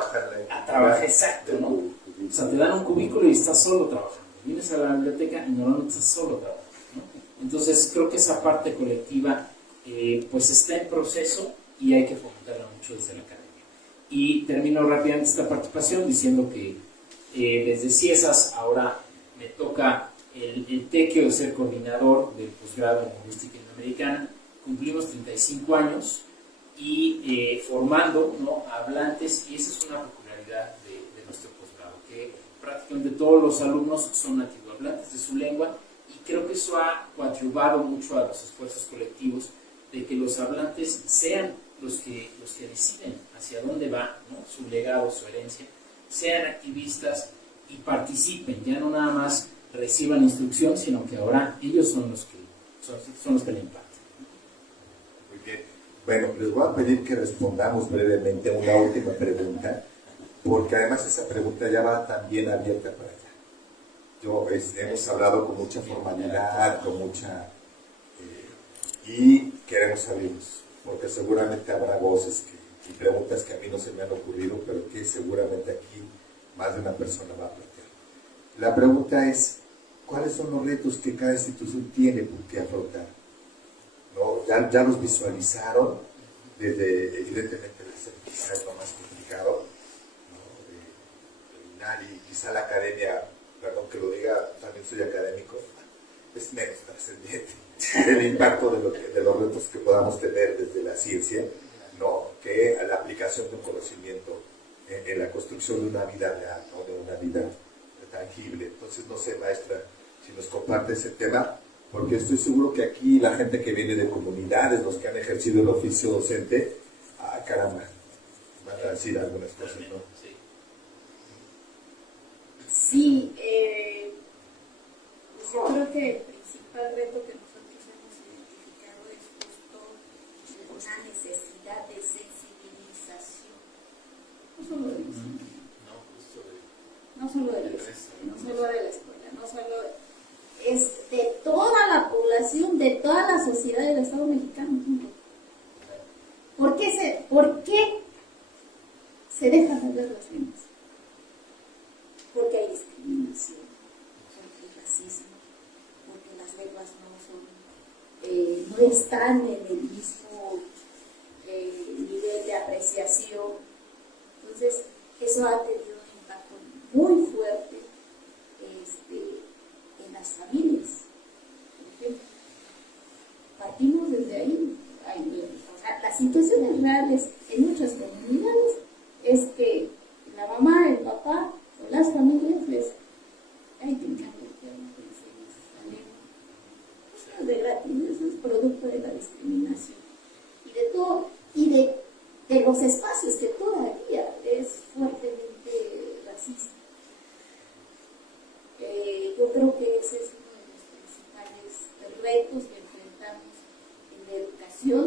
trabajar, exacto, ¿no? O sea, te dan un cubículo y estás solo trabajando. Vienes a la biblioteca y normalmente estás solo trabajando, ¿no? Entonces, creo que esa parte colectiva pues está en proceso y hay que fomentarla mucho desde la academia. Y termino rápidamente esta participación diciendo que desde CIESAS ahora me toca el tequio de ser coordinador del posgrado en lingüística indoamericana. Cumplimos 35 años y formando, ¿no?, hablantes, y esa es una peculiaridad de nuestro posgrado, que prácticamente todos los alumnos son nativohablantes de su lengua, y creo que eso ha coadyuvado mucho a los esfuerzos colectivos de que los hablantes sean los que deciden hacia dónde va, ¿no?, su legado, su herencia, sean activistas y participen, ya no nada más reciban instrucción, sino que ahora ellos son los que le imparten. Muy bien. Bueno, les voy a pedir que respondamos brevemente a una última pregunta, porque además esa pregunta ya va también abierta para allá. Hemos hablado con mucha formalidad, con mucha... y queremos abrirnos, porque seguramente habrá voces y preguntas que a mí no se me han ocurrido, pero que seguramente aquí más de una persona va a plantear. La pregunta es, ¿cuáles son los retos que cada institución tiene por qué afrontar? ¿No? Ya los visualizaron, evidentemente la certificación es lo más complicado, ¿no? Y quizá la academia, perdón que lo diga, también soy académico, es menos trascendente el impacto de los retos que podamos tener desde la ciencia, ¿no?, que a la aplicación de un conocimiento en la construcción de una vida real, ¿no?, de una vida tangible. Entonces, no sé, maestra, si nos comparte ese tema, porque estoy seguro que aquí la gente que viene de comunidades, los que han ejercido el oficio docente, caramba, van a decir algunas cosas, ¿no? Sí, pues yo creo que el principal reto que nosotros hemos identificado es justo una necesidad de sensibilización, no solo de los no solo de la escuela, no solo es de toda la población, de toda la sociedad del Estado mexicano. ¿Por qué se dejan de ver las lenguas? Porque hay discriminación, porque hay racismo, porque las lenguas no están en el mismo nivel de apreciación. Entonces, eso ha tenido un impacto muy fuerte en las familias. Por ejemplo, partimos desde ahí. O sea, las situaciones reales en muchas comunidades es que la mamá, el papá o las familias les ay, te encanta la lengua. Eso es de gratis, eso es producto de la discriminación. Y de todo, y de los espacios que todavía es fuertemente racista. Yo creo que ese es uno de los principales retos que enfrentamos en la educación.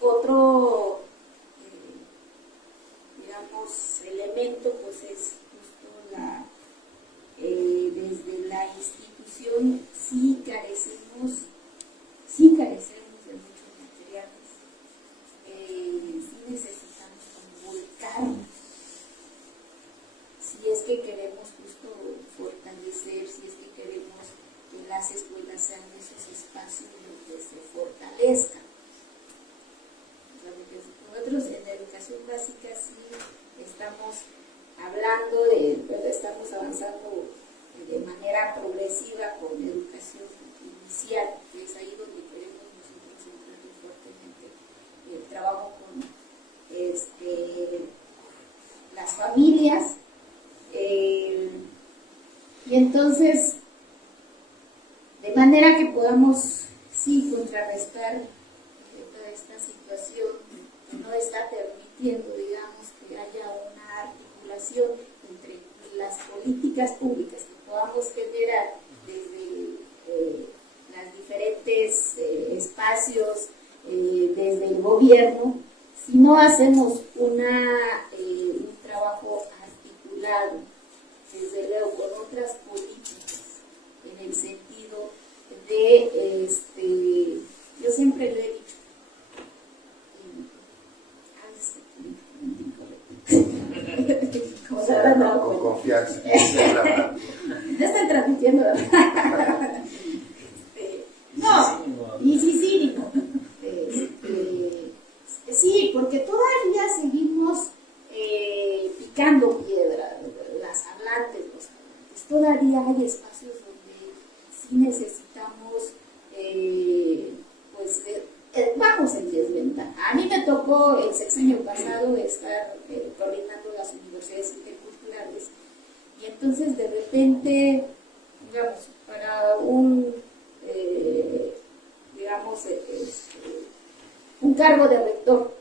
Otro, digamos, elemento pues es justo desde la institución sí carecemos de muchos materiales, sí necesitamos volcarnos, si es que queremos justo fortalecer, si es que queremos que las escuelas sean esos espacios donde se fortalezcan. Nosotros en la educación básica sí estamos estamos avanzando de manera progresiva con educación inicial, que es ahí donde queremos nosotros entrar fuertemente el trabajo con las familias, y entonces de manera que podamos sí contrarrestar toda esta situación que no está permitiendo, digamos, que haya una articulación entre las políticas públicas que podamos generar desde los diferentes espacios, desde el gobierno, si no hacemos un trabajo articulado, desde luego, con otras políticas, en el sentido de, yo siempre lo he dicho, como se habrán dado Con cuenta. confianza. No están transmitiendo. No, y sí, cínico. Sí, porque todavía seguimos picando piedra, las hablantes, los hablantes. Todavía hay espacios donde sí necesitamos, vamos en desventaja. A mí me tocó el sexenio pasado estar coordinando las universidades interculturales, y entonces de repente, digamos, para un cargo de rector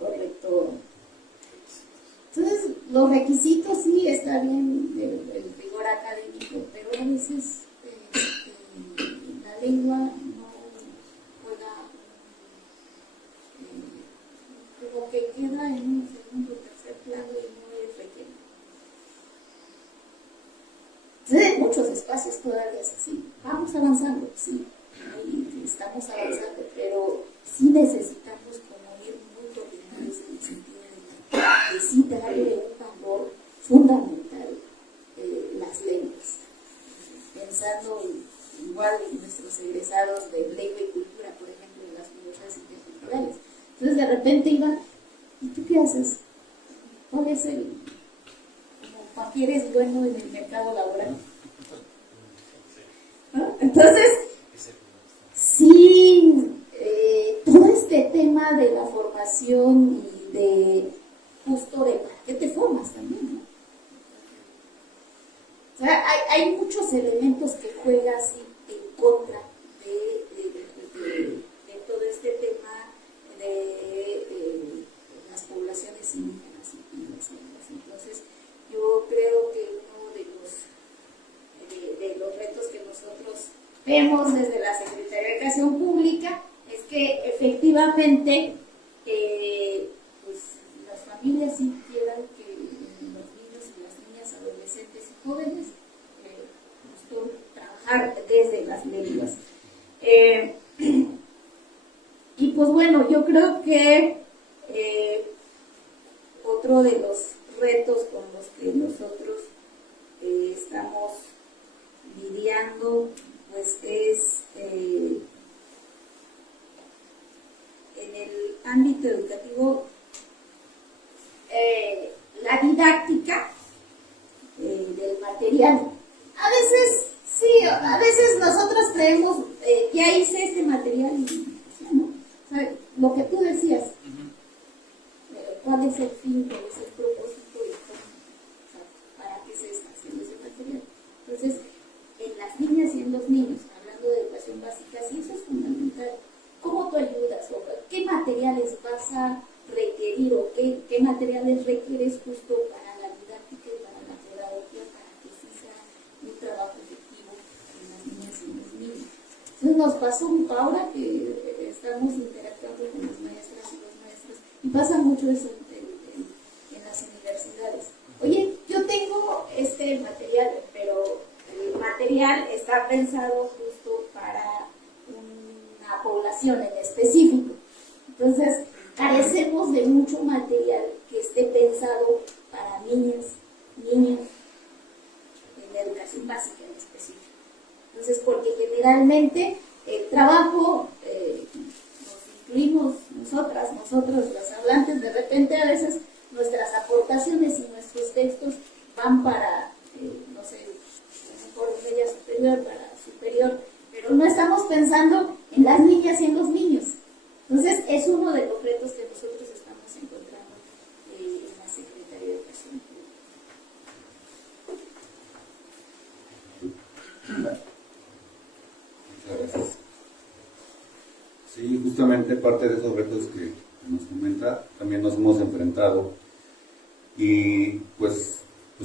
o rectora. Entonces, los requisitos sí está bien, el rigor académico, pero a veces la lengua no juega, como que queda en un segundo o tercer plano y no es requerido. Entonces, en muchos espacios todavía es así. Vamos avanzando, sí, ahí estamos avanzando, pero sí necesitamos como ir muy coordinados en el sentido de sí darle un valor fundamental las lenguas, pensando igual en nuestros egresados de lengua y cultura, por ejemplo, en las universidades interculturales. Entonces de repente iban, ¿y tú qué haces? ¿Cuál es para qué eres bueno en el mercado laboral? ¿No? Entonces, sí, todo este tema de la formación y de justo de para qué te formas también, ¿no? O sea, hay muchos elementos que juegan así en contra de todo este tema de las poblaciones indígenas y las lenguas. Entonces, yo creo que uno de los retos que nosotros vemos desde la Secretaría de Educación Pública es que efectivamente pues las familias sí quieran que los niños y las niñas, adolescentes y jóvenes justo trabajar desde las lenguas. Y pues bueno, yo creo que otro de los retos con los que nosotros estamos lidiando pues es en el ámbito educativo la didáctica del material. A veces sí, a veces nosotros creemos ya hice este material y ¿no? O sea, lo que tú decías, ¿cuál es el fin, cuál es el propósito y cómo, o sea, para qué se está haciendo ese material? Entonces, en las niñas y en los niños, hablando de educación básica, sí, eso es fundamental. ¿Cómo tú ayudas? O ¿qué materiales vas a requerir o qué materiales requieres justo para la didáctica y para la pedagogía para que sí sea un trabajo efectivo en las niñas y en los niños? Entonces nos pasó ahora que estamos interactuando con las maestras y los maestros, y pasa mucho eso en las universidades. Oye, yo tengo este material, pero el material está pensado justo para una población en específico. Entonces, carecemos de mucho material que esté pensado para niñas, niños, en la educación básica en específico. Entonces, porque generalmente el trabajo nos incluimos nosotros, los hablantes, de repente a veces nuestras aportaciones y nuestros textos van para, no sé, por media superior, para superior, pero no estamos pensando en las niñas y en los niños. Entonces, es uno de los retos que nosotros estamos encontrando en la Secretaría de Educación Pública. Muchas gracias. Sí, justamente parte de esos retos que nos comenta, también nos hemos enfrentado. Y pues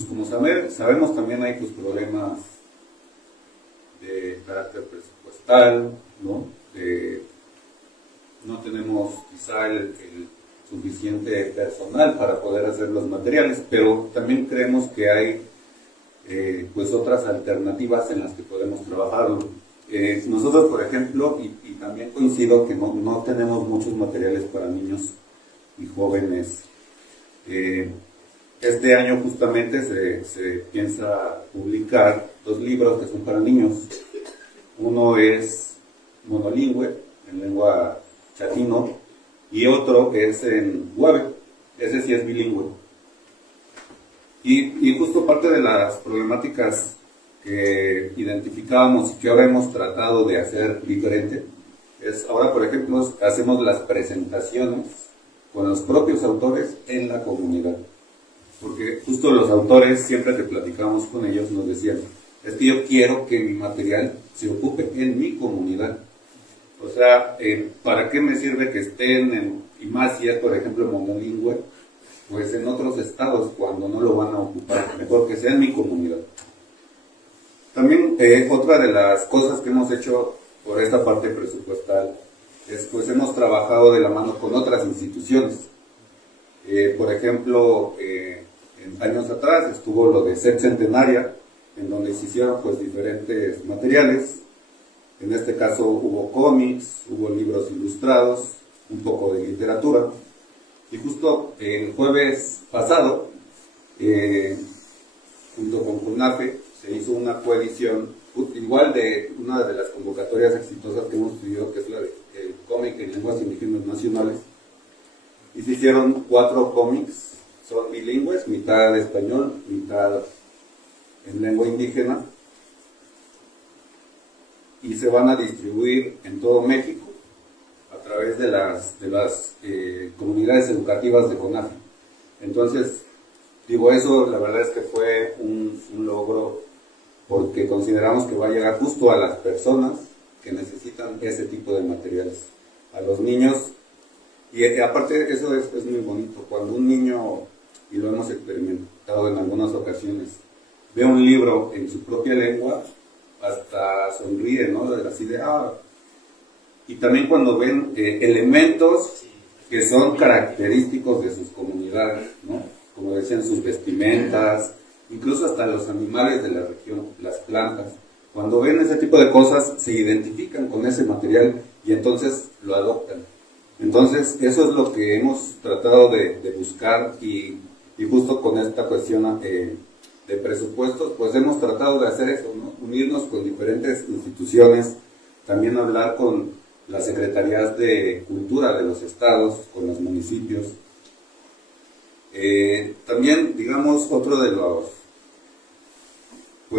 como sabemos también hay pues problemas de carácter presupuestal, ¿no? No tenemos quizá el suficiente personal para poder hacer los materiales, pero también creemos que hay pues otras alternativas en las que podemos trabajarlo. Nosotros, por ejemplo, y también coincido que no tenemos muchos materiales para niños y jóvenes. Este año justamente se piensa publicar 2 libros que son para niños. Uno es monolingüe, en lengua chatino, y otro es en huave, ese sí es bilingüe. Y justo parte de las problemáticas que identificábamos y que ahora hemos tratado de hacer diferente, es ahora, por ejemplo, hacemos las presentaciones con los propios autores en la comunidad. Porque justo los autores, siempre que platicamos con ellos, nos decían, es que yo quiero que mi material se ocupe en mi comunidad. O sea, ¿para qué me sirve que estén y más si es, por ejemplo, monolingüe, pues en otros estados cuando no lo van a ocupar? Mejor que sea en mi comunidad. También otra de las cosas que hemos hecho por esta parte presupuestal es pues hemos trabajado de la mano con otras instituciones. Por ejemplo, en años atrás estuvo lo de Set Centenaria, en donde se hicieron pues diferentes materiales. En este caso hubo cómics, hubo libros ilustrados, un poco de literatura. Y justo el jueves pasado, junto con CONAFE, se hizo una coedición, igual de una de las convocatorias exitosas que hemos tenido, que es la de cómic en lenguas indígenas nacionales. Y se hicieron 4 cómics, son bilingües, mitad español, mitad en lengua indígena, y se van a distribuir en todo México a través de las comunidades educativas de CONAFE. Entonces, digo, eso la verdad es que fue un logro, porque consideramos que va a llegar justo a las personas que necesitan ese tipo de materiales, a los niños. Y aparte eso es muy bonito, cuando un niño, y lo hemos experimentado en algunas ocasiones, ve un libro en su propia lengua, hasta sonríe, ¿no? Así de, y también cuando ven elementos que son característicos de sus comunidades, ¿no? Como decían, sus vestimentas, incluso hasta los animales de la región, las plantas. Cuando ven ese tipo de cosas, se identifican con ese material y entonces lo adoptan. Entonces, eso es lo que hemos tratado de buscar y justo con esta cuestión de presupuestos, pues hemos tratado de hacer eso, ¿no? Unirnos con diferentes instituciones, también hablar con las secretarías de cultura de los estados, con los municipios. También, digamos, otro de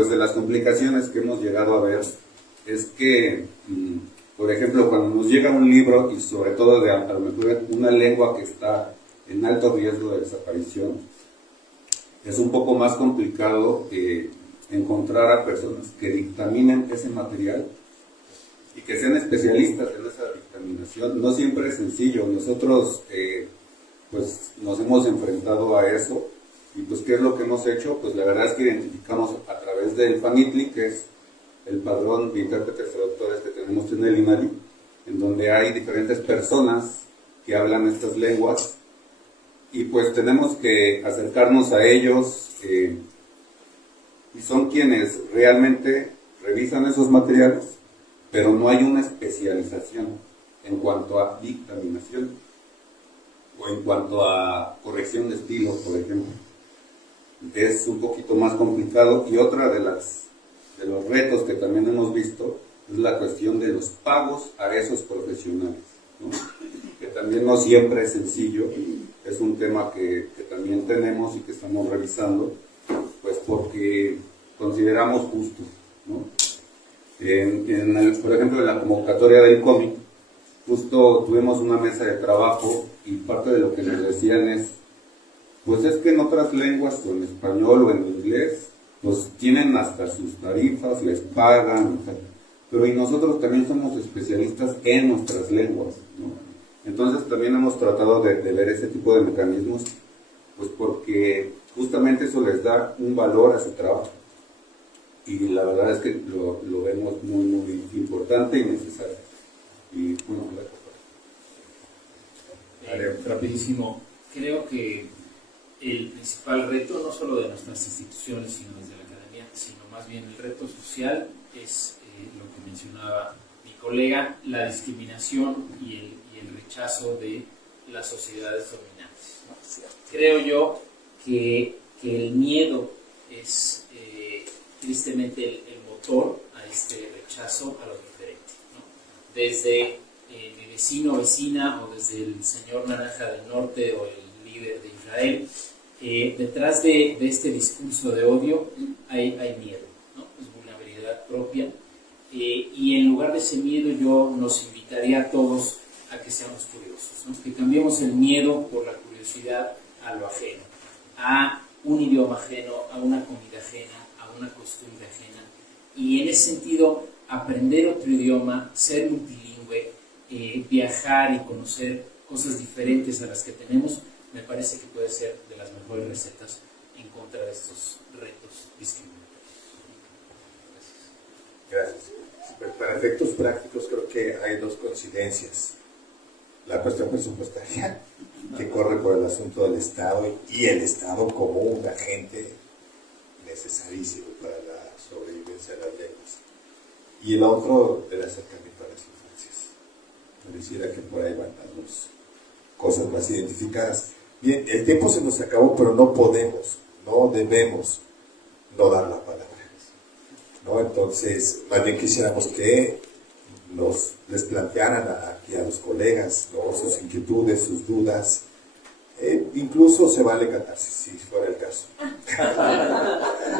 de las complicaciones que hemos llegado a ver es que, por ejemplo, cuando nos llega un libro y sobre todo de a lo mejor una lengua que está en alto riesgo de desaparición, es un poco más complicado encontrar a personas que dictaminen ese material y que sean especialistas en esa dictaminación. No siempre es sencillo. Nosotros pues nos hemos enfrentado a eso y pues ¿qué es lo que hemos hecho? Pues la verdad es que identificamos a través del PANITLI, que es el padrón de intérpretes traductores que tenemos en el INALI, en donde hay diferentes personas que hablan estas lenguas y pues tenemos que acercarnos a ellos y son quienes realmente revisan esos materiales, pero no hay una especialización en cuanto a dictaminación o en cuanto a corrección de estilos, por ejemplo. Es un poquito más complicado. Y otra de los retos que también hemos visto es la cuestión de los pagos a esos profesionales, ¿no? Que también no siempre es sencillo. Es un tema que también tenemos y que estamos revisando, pues porque consideramos justo, ¿no? Por ejemplo, en la convocatoria del cómic, justo tuvimos una mesa de trabajo y parte de lo que nos decían es, pues es que en otras lenguas, o en español o en inglés, pues tienen hasta sus tarifas, les pagan, pero y nosotros también somos especialistas en nuestras lenguas, ¿no? Entonces también hemos tratado de ver ese tipo de mecanismos, pues porque justamente eso les da un valor a su trabajo. Y la verdad es que lo vemos muy, muy importante y necesario. Y bueno, rapidísimo, creo que el principal reto, no solo de nuestras instituciones, sino desde la academia, sino más bien el reto social, es lo que mencionaba mi colega, la discriminación y el rechazo de las sociedades dominantes, ¿no? Creo yo que el miedo es tristemente el motor a este rechazo a lo diferente, ¿no? Desde mi vecino o vecina, o desde el señor Naranja del Norte o el líder de Israel, detrás de este discurso de odio hay miedo, ¿no? Es vulnerabilidad propia, y en lugar de ese miedo yo nos invitaría a todos a que seamos curiosos, ¿no? Que cambiemos el miedo por la curiosidad a lo ajeno, a un idioma ajeno, a una comida ajena, a una costumbre ajena, y en ese sentido aprender otro idioma, ser multilingüe, viajar y conocer cosas diferentes a las que tenemos, me parece que puede ser de las mejores recetas en contra de estos retos discriminatorios. Gracias. Pues para efectos prácticos creo que hay dos coincidencias. La cuestión presupuestaria, que corre por el asunto del Estado y el Estado como un agente necesarísimo para la sobrevivencia de las lenguas. Y el otro, el acercamiento a las infancias. Pareciera que por ahí van las dos cosas más identificadas. Bien, el tiempo se nos acabó, pero no podemos, no debemos no dar la palabra, ¿no? Entonces, más bien quisiéramos que les plantearan aquí a los colegas, ¿no? Sus inquietudes, sus dudas. Incluso se vale catarsis, si fuera el caso.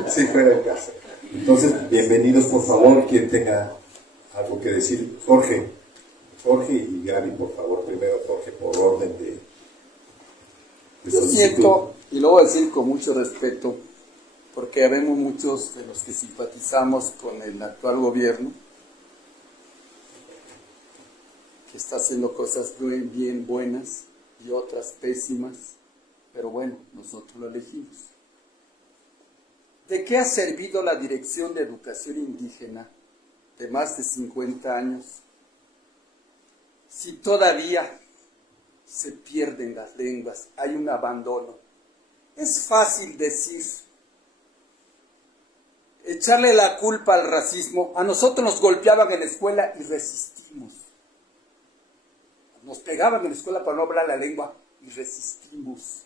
Si fuera el caso. Entonces, bienvenidos, por favor, quien tenga algo que decir. Jorge y Gaby, por favor. Primero Jorge, por orden de Yo siento, y lo voy a decir con mucho respeto, porque vemos muchos de los que simpatizamos con el actual gobierno, que está haciendo cosas bien buenas y otras pésimas, pero bueno, nosotros lo elegimos. ¿De qué ha servido la Dirección de Educación Indígena de más de 50 años si todavía se pierden las lenguas, hay un abandono? Es fácil decir, echarle la culpa al racismo. A nosotros nos golpeaban en la escuela y resistimos. Nos pegaban en la escuela para no hablar la lengua y resistimos.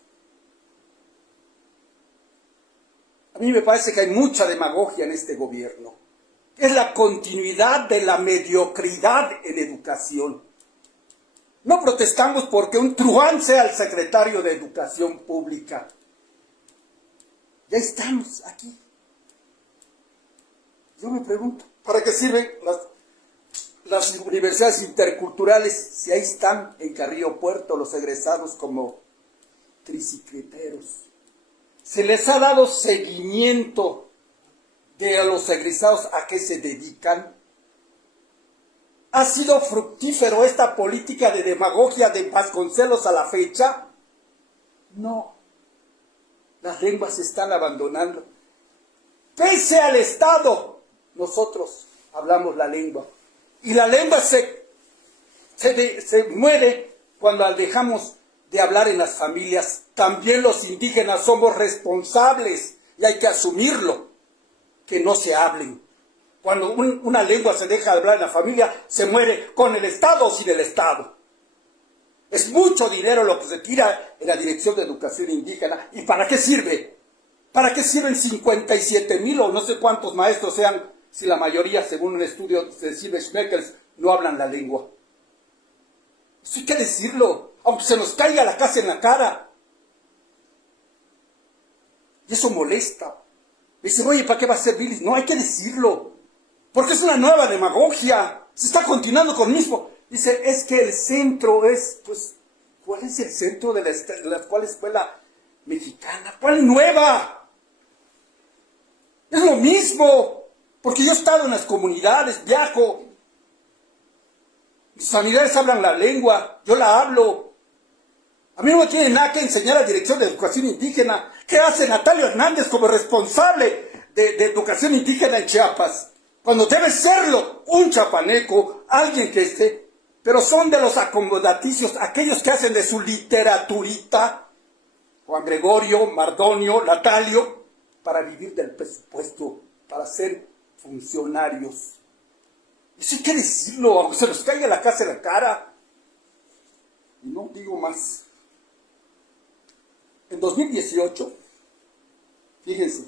A mí me parece que hay mucha demagogia en este gobierno. Es la continuidad de la mediocridad en educación. No protestamos porque un truán sea el secretario de Educación Pública. Ya estamos aquí. Yo me pregunto, ¿para qué sirven las universidades interculturales si ahí están en Carrillo Puerto los egresados como tricicleteros? Se les ha dado seguimiento de los egresados a qué se dedican. ¿Ha sido fructífero esta política de demagogia de Vasconcelos a la fecha? No. Las lenguas se están abandonando. Pese al Estado, nosotros hablamos la lengua. Y la lengua se muere cuando dejamos de hablar en las familias. También los indígenas somos responsables y hay que asumirlo, que no se hablen. Cuando una lengua se deja de hablar en la familia, se muere con el Estado o sin el Estado. Es mucho dinero lo que se tira en la Dirección de Educación Indígena. ¿Y para qué sirve? ¿Para qué sirven 57,000 o no sé cuántos maestros sean, si la mayoría, según un estudio de Silvia Schmeckels, no hablan la lengua? Eso hay que decirlo, aunque se nos caiga la casa en la cara. Y eso molesta. Dicen, oye, ¿para qué va a servir? No, hay que decirlo. Porque es una nueva demagogia. Se está continuando con lo mismo. Dice, es que el centro es, pues, ¿cuál es el centro de la actual escuela mexicana? ¿Cuál nueva? Es lo mismo. Porque yo he estado en las comunidades, viajo. Mis familiares hablan la lengua, yo la hablo. A mí no me tiene nada que enseñar la Dirección de Educación Indígena. ¿Qué hace Natalio Hernández como responsable de educación indígena en Chiapas? Cuando debe serlo un chapaneco, alguien que esté, pero son de los acomodaticios, aquellos que hacen de su literaturita, Juan Gregorio, Mardonio, Natalio, para vivir del presupuesto, para ser funcionarios. Eso hay que decirlo, aunque se les caiga la casa en la cara. Y no digo más. En 2018, fíjense,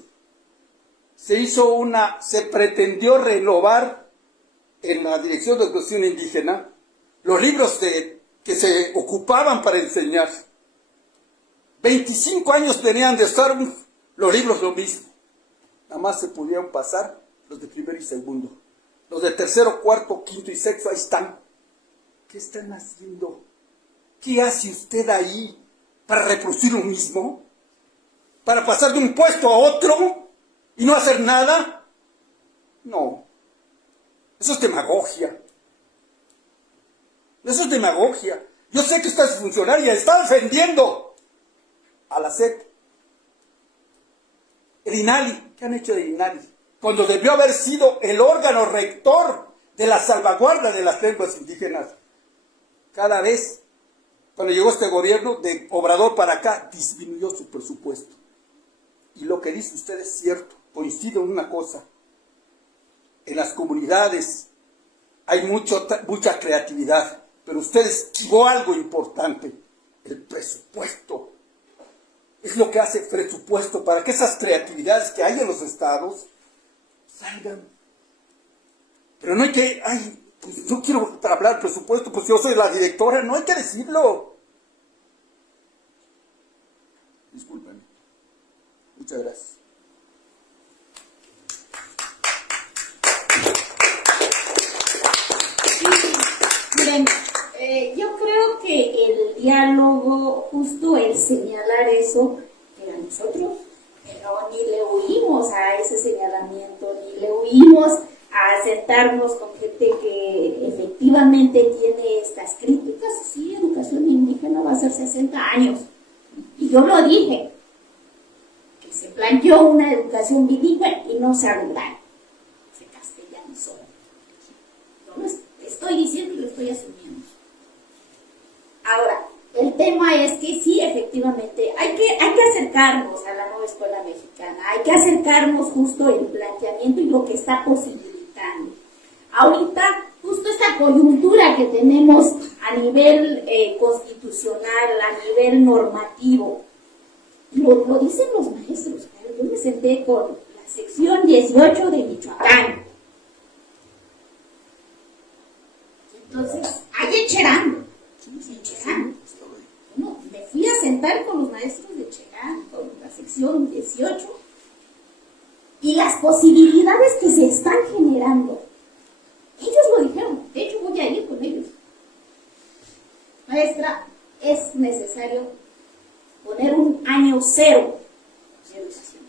se pretendió renovar en la Dirección de Educación Indígena los libros que se ocupaban para enseñar. 25 años tenían de estar los libros lo mismo. Nada más se pudieron pasar los de primero y segundo. Los de tercero, cuarto, quinto y sexto, ahí están. ¿Qué están haciendo? ¿Qué hace usted ahí para reproducir lo mismo? ¿Para pasar de un puesto a otro y no hacer nada? No. Eso es demagogia. Eso es demagogia. Yo sé que usted es funcionaria, está defendiendo a la SEP. El INALI, ¿qué han hecho del INALI? Cuando debió haber sido el órgano rector de la salvaguarda de las lenguas indígenas. Cada vez, cuando llegó este gobierno de Obrador para acá, disminuyó su presupuesto. Y lo que dice usted es cierto, coincido en una cosa. En las comunidades hay mucha creatividad, pero usted esquivó algo importante, el presupuesto. Es lo que hace presupuesto para que esas creatividades que hay en los estados salgan. Pero no hay que, pues no quiero hablar presupuesto, pues yo soy la directora, no hay que decirlo. Discúlpenme. Muchas gracias. Miren, yo creo que el diálogo, justo el señalar eso, era nosotros, pero ni le huimos a ese señalamiento, ni le huimos a acertarnos con gente que efectivamente tiene estas críticas. Sí, educación indígena va a ser 60 años. Y yo lo dije, que se planteó una educación bilingüe y no se arreglaron. Se castellanizó. Yo lo estoy diciendo y lo estoy asumiendo. Ahora, el tema es que sí, efectivamente, hay que acercarnos a la nueva escuela mexicana, hay que acercarnos justo el planteamiento y lo que está posibilitando. Ahorita, justo esta coyuntura que tenemos a nivel constitucional, a nivel normativo, lo dicen los maestros. Yo me senté con la sección 18 de Michoacán. Entonces, ahí encherando. Bueno, me fui a sentar con los maestros de Cherán, con la sección 18, y las posibilidades que se están generando. Ellos lo dijeron, de hecho voy a ir con ellos. Maestra, es necesario poner un año cero de educación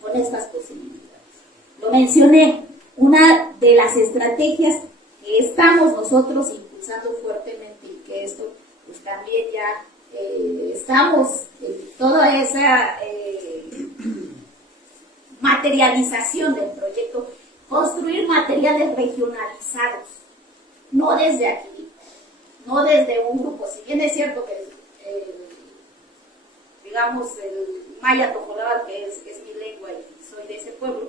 con estas posibilidades. Lo mencioné, una de las estrategias que estamos nosotros impulsando fuertemente y que esto pues también ya estamos en toda esa materialización del proyecto, construir materiales regionalizados, no desde aquí, no desde un grupo. Si bien es cierto que digamos el maya tojolabal, que es mi lengua y soy de ese pueblo,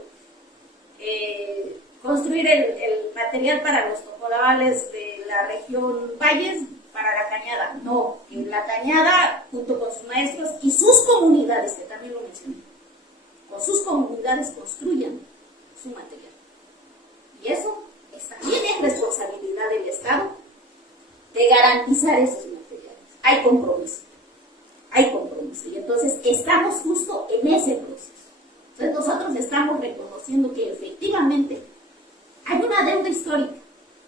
construir el material para los tojolabales de la región Valles para la Cañada. No, que la Cañada, junto con sus maestros y sus comunidades, que también lo mencioné, con sus comunidades construyan su material. Y eso también es responsabilidad del Estado de garantizar esos materiales. Hay compromiso. Y entonces estamos justo en ese proceso. Entonces nosotros estamos reconociendo que efectivamente hay una deuda histórica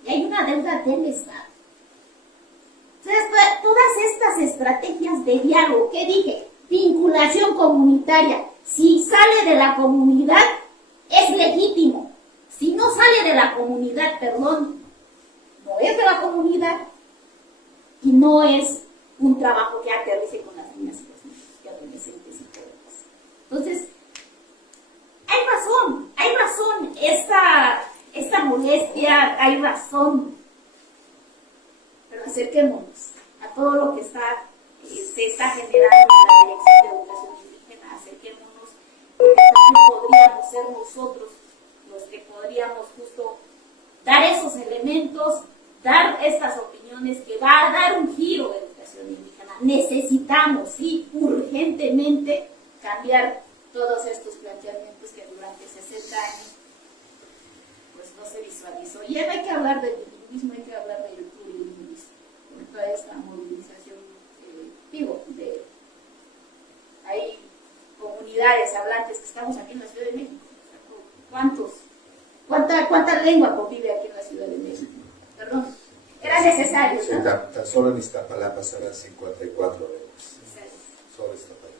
y hay una deuda del Estado. Entonces, todas estas estrategias de diálogo, ¿qué dije? Vinculación comunitaria. Si sale de la comunidad, es legítimo. de la comunidad, perdón, no es de la comunidad y no es un trabajo que aterrice con las niñas y los niños, y adolescentes y jóvenes. Entonces, hay razón, esta molestia, hay razón, pero acerquémonos a todo lo que se está generando en la Dirección de Educación Indígena, acerquémonos, porque también podríamos ser nosotros los que podríamos justo dar esos elementos, dar estas opiniones que va a dar un giro de educación indígena. Necesitamos, sí, urgentemente cambiar todos estos planteamientos que durante 60 años pues no se visualizó. Y hay que hablar del bilingüismo, hay que hablar del plurilingüismo, por toda esta movilización, hay comunidades hablantes que estamos aquí en la Ciudad de México. ¿Cuánta lengua convive aquí en la Ciudad de México? Perdón, era necesario, Sí, ¿no? tan solo en Iztapalapa serán 54 lenguas. Solo Iztapalapa.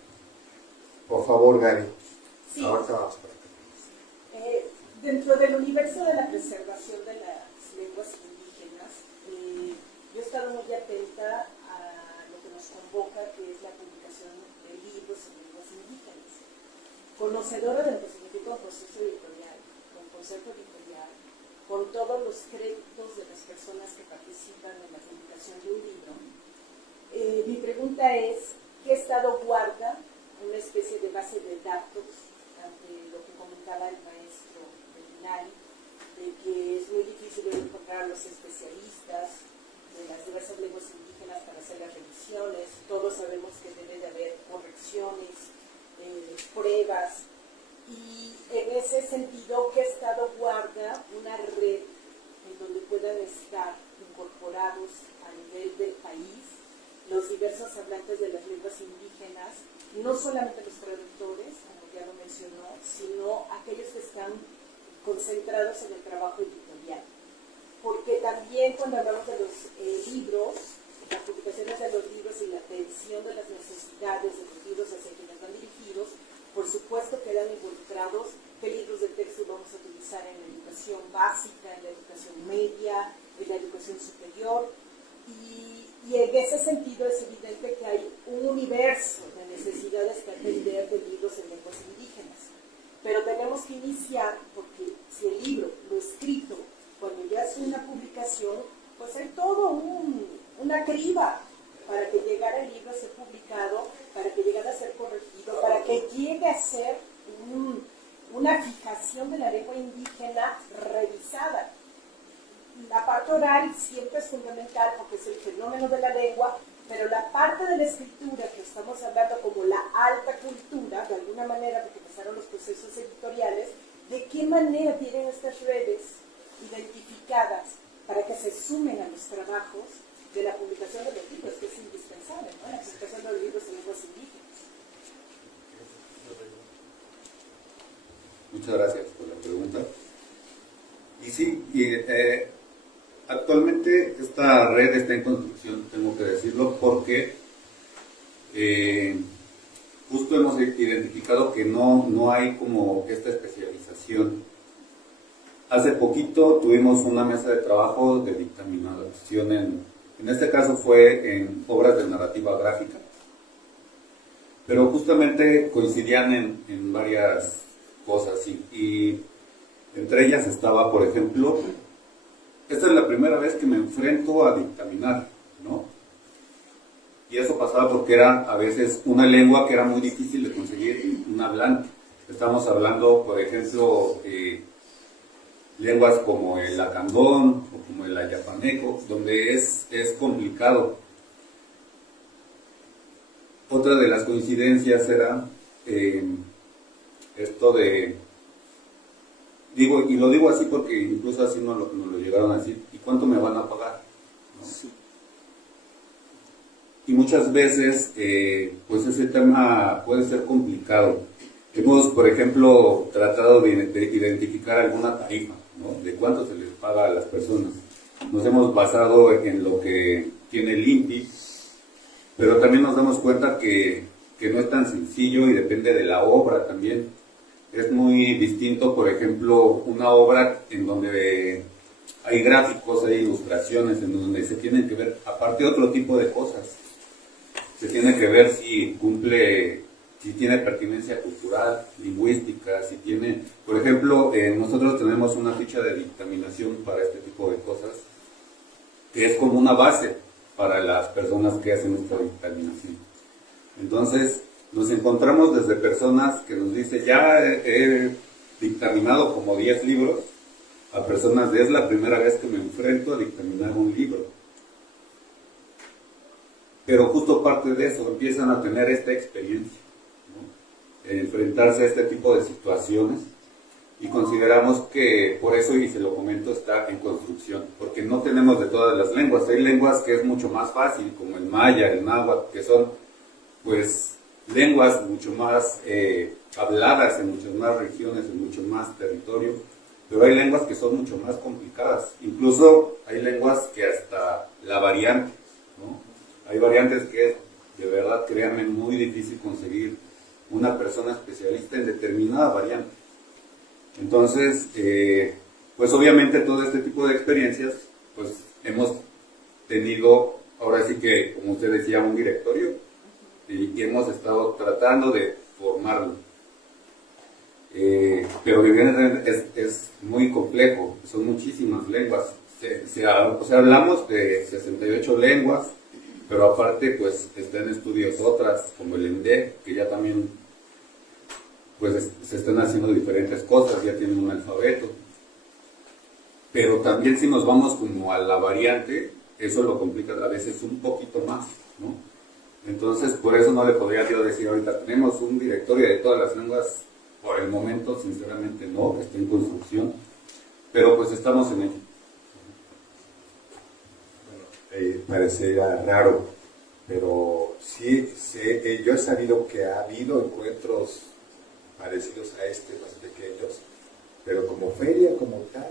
Por favor, Gaby. Sí. Ahorita vamos para acá. Dentro del universo de la preservación de las lenguas indígenas, yo he estado muy atenta a lo que nos convoca, que es la publicación de libros en lenguas indígenas. Conocedora de lo que significa un proceso editorial, un concepto editorial, con todos los créditos de las personas que participan en la publicación de un libro, mi pregunta es, ¿qué estado guarda una especie de base de datos ante lo que comentaba el maestro Inari, de que es muy difícil encontrar a los especialistas de las diversas lenguas indígenas para hacer las revisiones? Todos sabemos que debe de haber correcciones, pruebas, y en ese sentido, ¿qué estado guarda una red en donde puedan estar incorporados a nivel del país los diversos hablantes de las lenguas indígenas, no solamente los traductores, como ya lo mencionó, sino aquellos que están concentrados en el trabajo editorial? Porque también cuando hablamos de los libros, las publicaciones de los libros y la atención de las necesidades de los libros hacia quienes van dirigidos, por supuesto quedan involucrados qué libros de texto vamos a utilizar en la educación básica, en la educación media, en la educación superior, y en ese sentido es evidente que hay un universo de necesidades que atender de libros en lenguas indígenas. Pero tenemos que iniciar, porque si el libro, lo escrito, cuando ya es una publicación, pues hay todo una criba para que llegara el libro a ser publicado, para que llegara a ser corregido, para que llegue a ser una fijación de la lengua indígena revisada. La parte oral siempre es fundamental porque es el fenómeno de la lengua, pero la parte de la escritura que estamos hablando como la alta cultura, de alguna manera, porque pasaron los procesos editoriales, ¿de qué manera tienen estas redes identificadas para que se sumen a los trabajos de la publicación de los libros, que es indispensable, ¿no? La publicación de los libros en lenguas indígenas? Muchas gracias por la pregunta. Y sí, actualmente esta red está en construcción, tengo que decirlo, porque justo hemos identificado que no hay como esta especialización. Hace poquito tuvimos una mesa de trabajo de dictaminación, en este caso fue en obras de narrativa gráfica, pero justamente coincidían en varias cosas y entre ellas estaba, por ejemplo, esta es la primera vez que me enfrento a dictaminar, ¿no? Y eso pasaba porque era a veces una lengua que era muy difícil de conseguir un hablante. Estamos hablando, por ejemplo, lenguas como el lacandón o como el ayapaneco, donde es complicado. Otra de las coincidencias era esto de, y lo digo así porque incluso así nos lo llegaron a decir, ¿y cuánto me van a pagar? ¿No? Sí. Y muchas veces, pues ese tema puede ser complicado. Hemos, por ejemplo, tratado de identificar alguna tarifa, ¿no? De cuánto se les paga a las personas. Nos hemos basado en lo que tiene el INPI, pero también nos damos cuenta que no es tan sencillo y depende de la obra también. Es muy distinto, por ejemplo, una obra en donde hay gráficos, hay ilustraciones, en donde se tienen que ver, aparte otro tipo de cosas. Se tiene que ver si cumple, si tiene pertinencia cultural, lingüística, si tiene, por ejemplo, nosotros tenemos una ficha de dictaminación para este tipo de cosas, que es como una base para las personas que hacen esta dictaminación. Entonces, nos encontramos desde personas que nos dicen, ya he dictaminado como 10 libros, a personas de es la primera vez que me enfrento a dictaminar un libro. Pero justo parte de eso, empiezan a tener esta experiencia, ¿no? Enfrentarse a este tipo de situaciones, y consideramos que por eso, y se lo comento, está en construcción, porque no tenemos de todas las lenguas. Hay lenguas que es mucho más fácil, como el maya, el náhuatl, que son pues lenguas mucho más habladas en muchas más regiones, en mucho más territorio, pero hay lenguas que son mucho más complicadas. Incluso hay lenguas que hasta la variante, ¿no? Hay variantes que es, de verdad, créanme, muy difícil conseguir una persona especialista en determinada variante. Entonces, pues obviamente todo este tipo de experiencias, pues hemos tenido, ahora sí que, como usted decía, un directorio, y hemos estado tratando de formarlo. Pero evidentemente es muy complejo, son muchísimas lenguas. O sea, hablamos de 68 lenguas, pero aparte pues está en estudios otras, como el ENDE, que ya también pues se están haciendo diferentes cosas, ya tienen un alfabeto. Pero también si nos vamos como a la variante, eso lo complica a veces un poquito más, ¿no? Entonces, por eso no le podría yo decir ahorita, tenemos un directorio de todas las lenguas. Por el momento, sinceramente no, está en construcción, pero pues estamos en ello. Bueno, parecería raro, pero sí, yo he sabido que ha habido encuentros parecidos a este, más pequeños, pero como feria, como tal,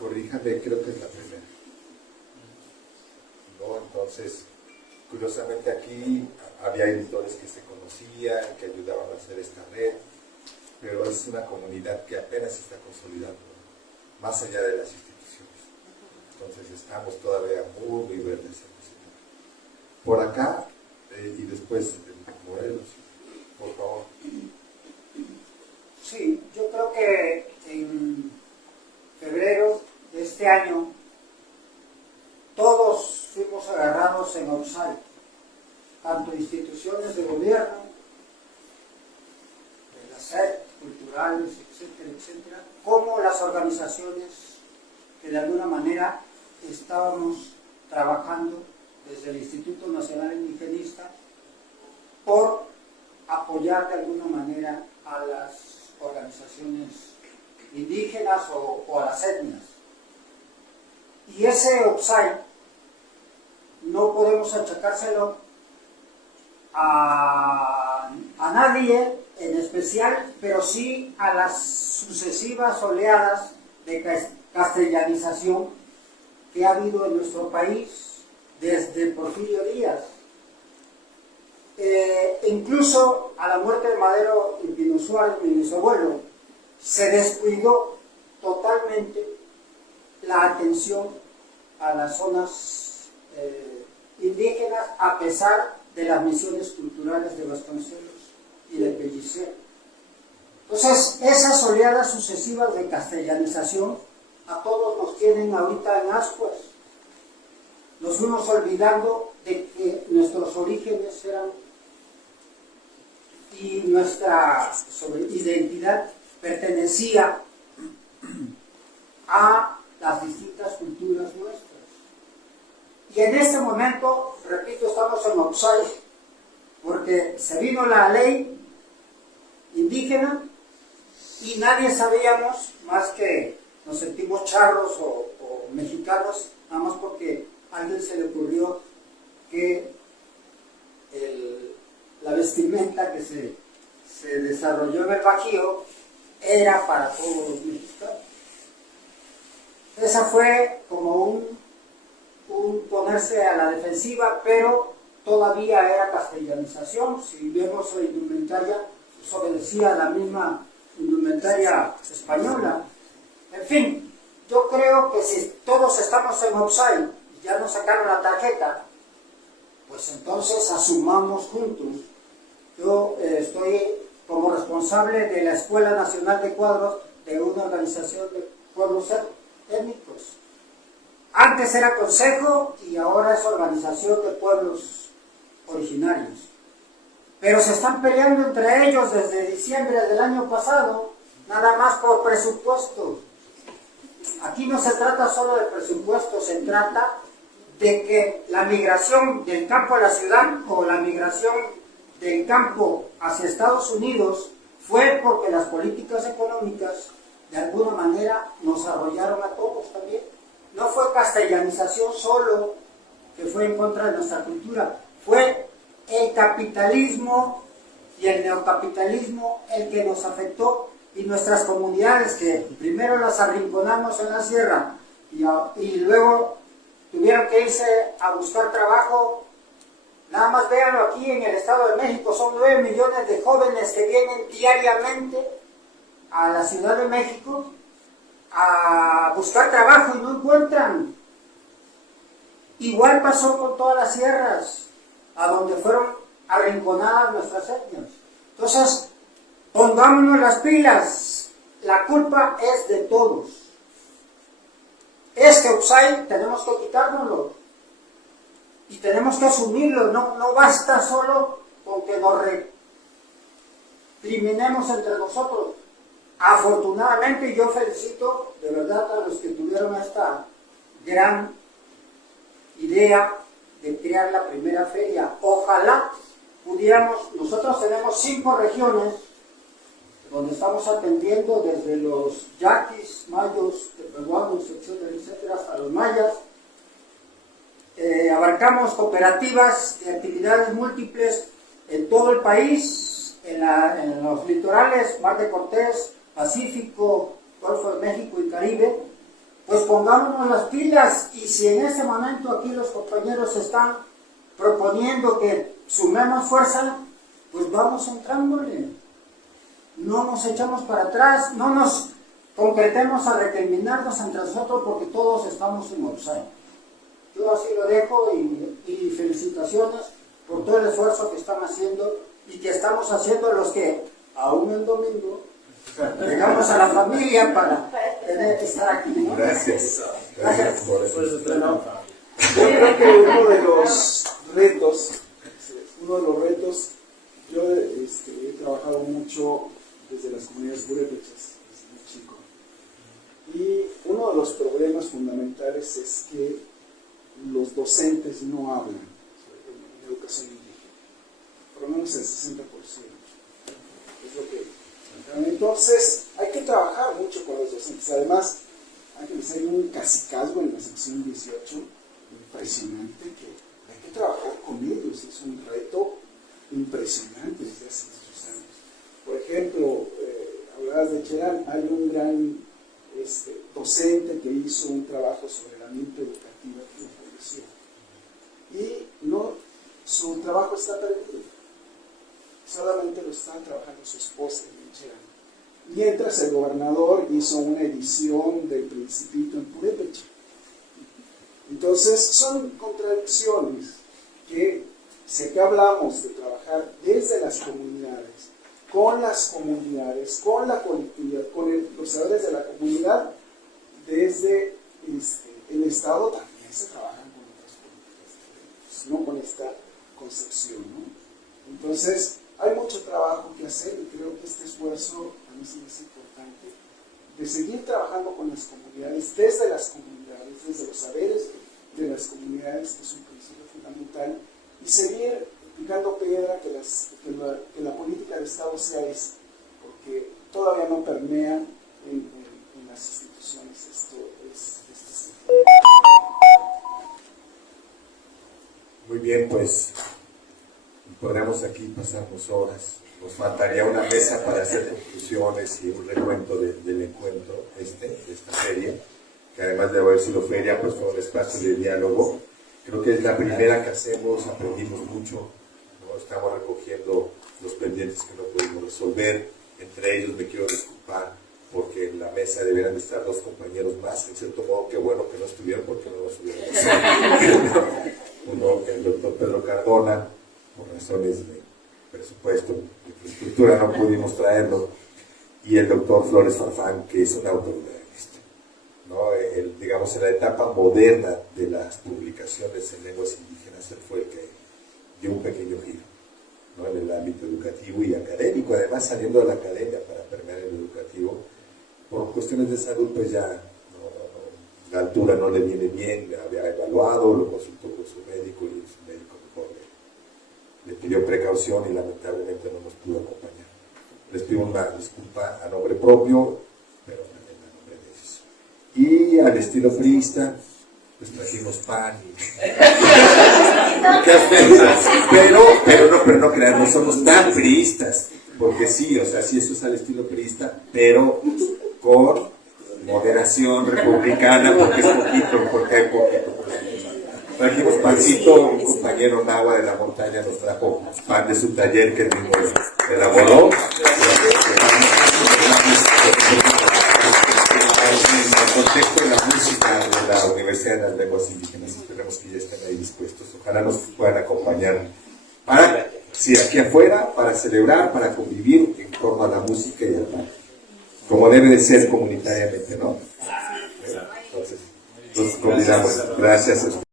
corríjame, creo que es la primera. ¿No? Entonces, curiosamente aquí había editores que se conocían, que ayudaban a hacer esta red, pero es una comunidad que apenas se está consolidando, más allá de las instituciones. Entonces estamos todavía muy, muy verdes en ese tema. Por acá, y después Morelos, por favor. Sí, yo creo que en febrero de este año todos fuimos agarrados en outside, tanto instituciones de gobierno, de la SED, culturales, etcétera, etcétera, como las organizaciones que de alguna manera estábamos trabajando desde el Instituto Nacional Indigenista por apoyar de alguna manera a las organizaciones indígenas o a las etnias. Y ese outside no podemos achacárselo a nadie en especial, pero sí a las sucesivas oleadas de castellanización que ha habido en nuestro país desde Porfirio Díaz. Incluso a la muerte de Madero y Pino Suárez, mi bisabuelo, se descuidó totalmente la atención a las zonas indígenas, a pesar de las misiones culturales de Vasconcelos y de Pellicer. Entonces, esas oleadas sucesivas de castellanización a todos nos tienen ahorita en ascuas. Nos fuimos olvidando de que nuestros orígenes eran y nuestra identidad pertenecía a las distintas culturas nuestras. Y en este momento, repito, estamos en outside, porque se vino la ley indígena y nadie sabíamos, más que nos sentimos charros o mexicanos, nada más porque a alguien se le ocurrió que la vestimenta que se desarrolló en el Bajío era para todos los mexicanos. Esa fue como un ponerse a la defensiva, pero todavía era castellanización. Si vemos la indumentaria, pues obedecía a la misma indumentaria española. En fin, yo creo que si todos estamos en offside y ya nos sacaron la tarjeta, pues entonces asumamos juntos. Yo estoy como responsable de la Escuela Nacional de Cuadros de una organización de pueblos étnicos. Antes era consejo y ahora es organización de pueblos originarios. Pero se están peleando entre ellos desde diciembre del año pasado, nada más por presupuesto. Aquí no se trata solo de presupuesto, se trata de que la migración del campo a la ciudad o la migración del campo hacia Estados Unidos fue porque las políticas económicas de alguna manera nos arrollaron a todos también. No fue castellanización solo que fue en contra de nuestra cultura, fue el capitalismo y el neocapitalismo el que nos afectó, y nuestras comunidades que primero las arrinconamos en la sierra y luego tuvieron que irse a buscar trabajo. Nada más véanlo aquí en el Estado de México, son 9 millones de jóvenes que vienen diariamente a la Ciudad de México a buscar trabajo y no encuentran. Igual pasó con todas las sierras, a donde fueron arrinconadas nuestras etnias. Entonces, pongámonos las pilas, la culpa es de todos. Este offside tenemos que quitárnoslo y tenemos que asumirlo, no basta solo con que nos recriminemos entre nosotros. Afortunadamente yo felicito de verdad a los que tuvieron esta gran idea de crear la primera feria. Ojalá pudiéramos, nosotros tenemos 5 regiones donde estamos atendiendo desde los yaquis, mayos, tepehuanos, etcétera, etcétera, hasta los mayas. Abarcamos cooperativas de actividades múltiples en todo el país, en los litorales, Mar de Cortés, Pacífico, Golfo de México y Caribe. Pues pongámonos las pilas, y si en este momento aquí los compañeros están proponiendo que sumemos fuerza, pues vamos entrándole. No nos echamos para atrás, no nos concretemos a recriminarnos entre nosotros porque todos estamos en offside. Yo así lo dejo y felicitaciones por todo el esfuerzo que están haciendo y que estamos haciendo los que aún el domingo llegamos a la familia para tener que estar aquí, ¿no? Gracias. Gracias por eso. Yo creo que uno de los retos, yo he trabajado mucho desde las comunidades purépechas, desde muy chico. Y uno de los problemas fundamentales es que los docentes no hablan sobre educación indígena, por lo menos el 60%. Es lo que... Entonces, hay que trabajar mucho con los docentes. Además, hay un cacicazgo en la sección 18 impresionante que hay que trabajar con ellos. Es un reto impresionante desde hace muchos años. Por ejemplo, hablabas de Cherán, hay un gran docente que hizo un trabajo sobre la ambiente educativa que falleció. Y su trabajo está perdido. Solamente lo está trabajando su esposa en Cherán. Mientras el gobernador hizo una edición del Principito en purépecha. Entonces, son contradicciones que, si que hablamos de trabajar desde las comunidades, con la colectividad, con los saberes de la comunidad, desde el Estado también se trabajan con otras políticas, no con esta concepción, ¿no? Entonces, hay mucho trabajo que hacer y creo que este esfuerzo a mí sí es importante, de seguir trabajando con las comunidades, desde las comunidades, desde los saberes de las comunidades, que es un principio fundamental, y seguir picando piedra que la política de Estado sea esa, porque todavía no permea en las instituciones. Esto es Muy bien, pues podremos aquí pasarnos horas. Nos faltaría una mesa para hacer conclusiones y un recuento del encuentro de esta feria, que además de haber sido feria, pues fue un espacio de diálogo. Creo que es la primera que hacemos, aprendimos mucho, ¿no? Estamos recogiendo los pendientes que no pudimos resolver, Entre ellos me quiero disculpar porque en la mesa deberían de estar 2 compañeros más. En cierto modo, qué bueno que no estuvieron porque no los hubieran. Uno, el doctor Pedro Cardona, por razones de presupuesto, de infraestructura, no pudimos traerlo. Y el doctor Flores Farfán, que es un autoridad en esto, ¿no? Digamos, en la etapa moderna de las publicaciones en lenguas indígenas, él fue el que dio un pequeño giro, ¿no? En el ámbito educativo y académico, además saliendo de la academia para permear en el educativo. Por cuestiones de salud, pues ya la altura no le viene bien, había evaluado, lo consultó con su médico y su médico mejor le pidió precaución y lamentablemente no nos pudo acompañar. Les pido una disculpa a nombre propio, pero también a nombre de ellos. Y al estilo friista, pues trajimos pan y... pero no crean, no somos tan friistas, porque sí, o sea, sí, eso es al estilo friista, pero con moderación republicana, porque es poquito, porque hay poquito. Trajimos pancito, un compañero Nahua de la montaña nos trajo pan de su taller que él mismo elaboró. En el contexto de la música de la Universidad de las Lenguas Indígenas, esperemos que ya estén ahí dispuestos. Ojalá nos puedan acompañar para, sí, aquí afuera, para celebrar, para convivir en torno a la música y al pan, como debe de ser comunitariamente, ¿no? Entonces, los convidamos. Gracias.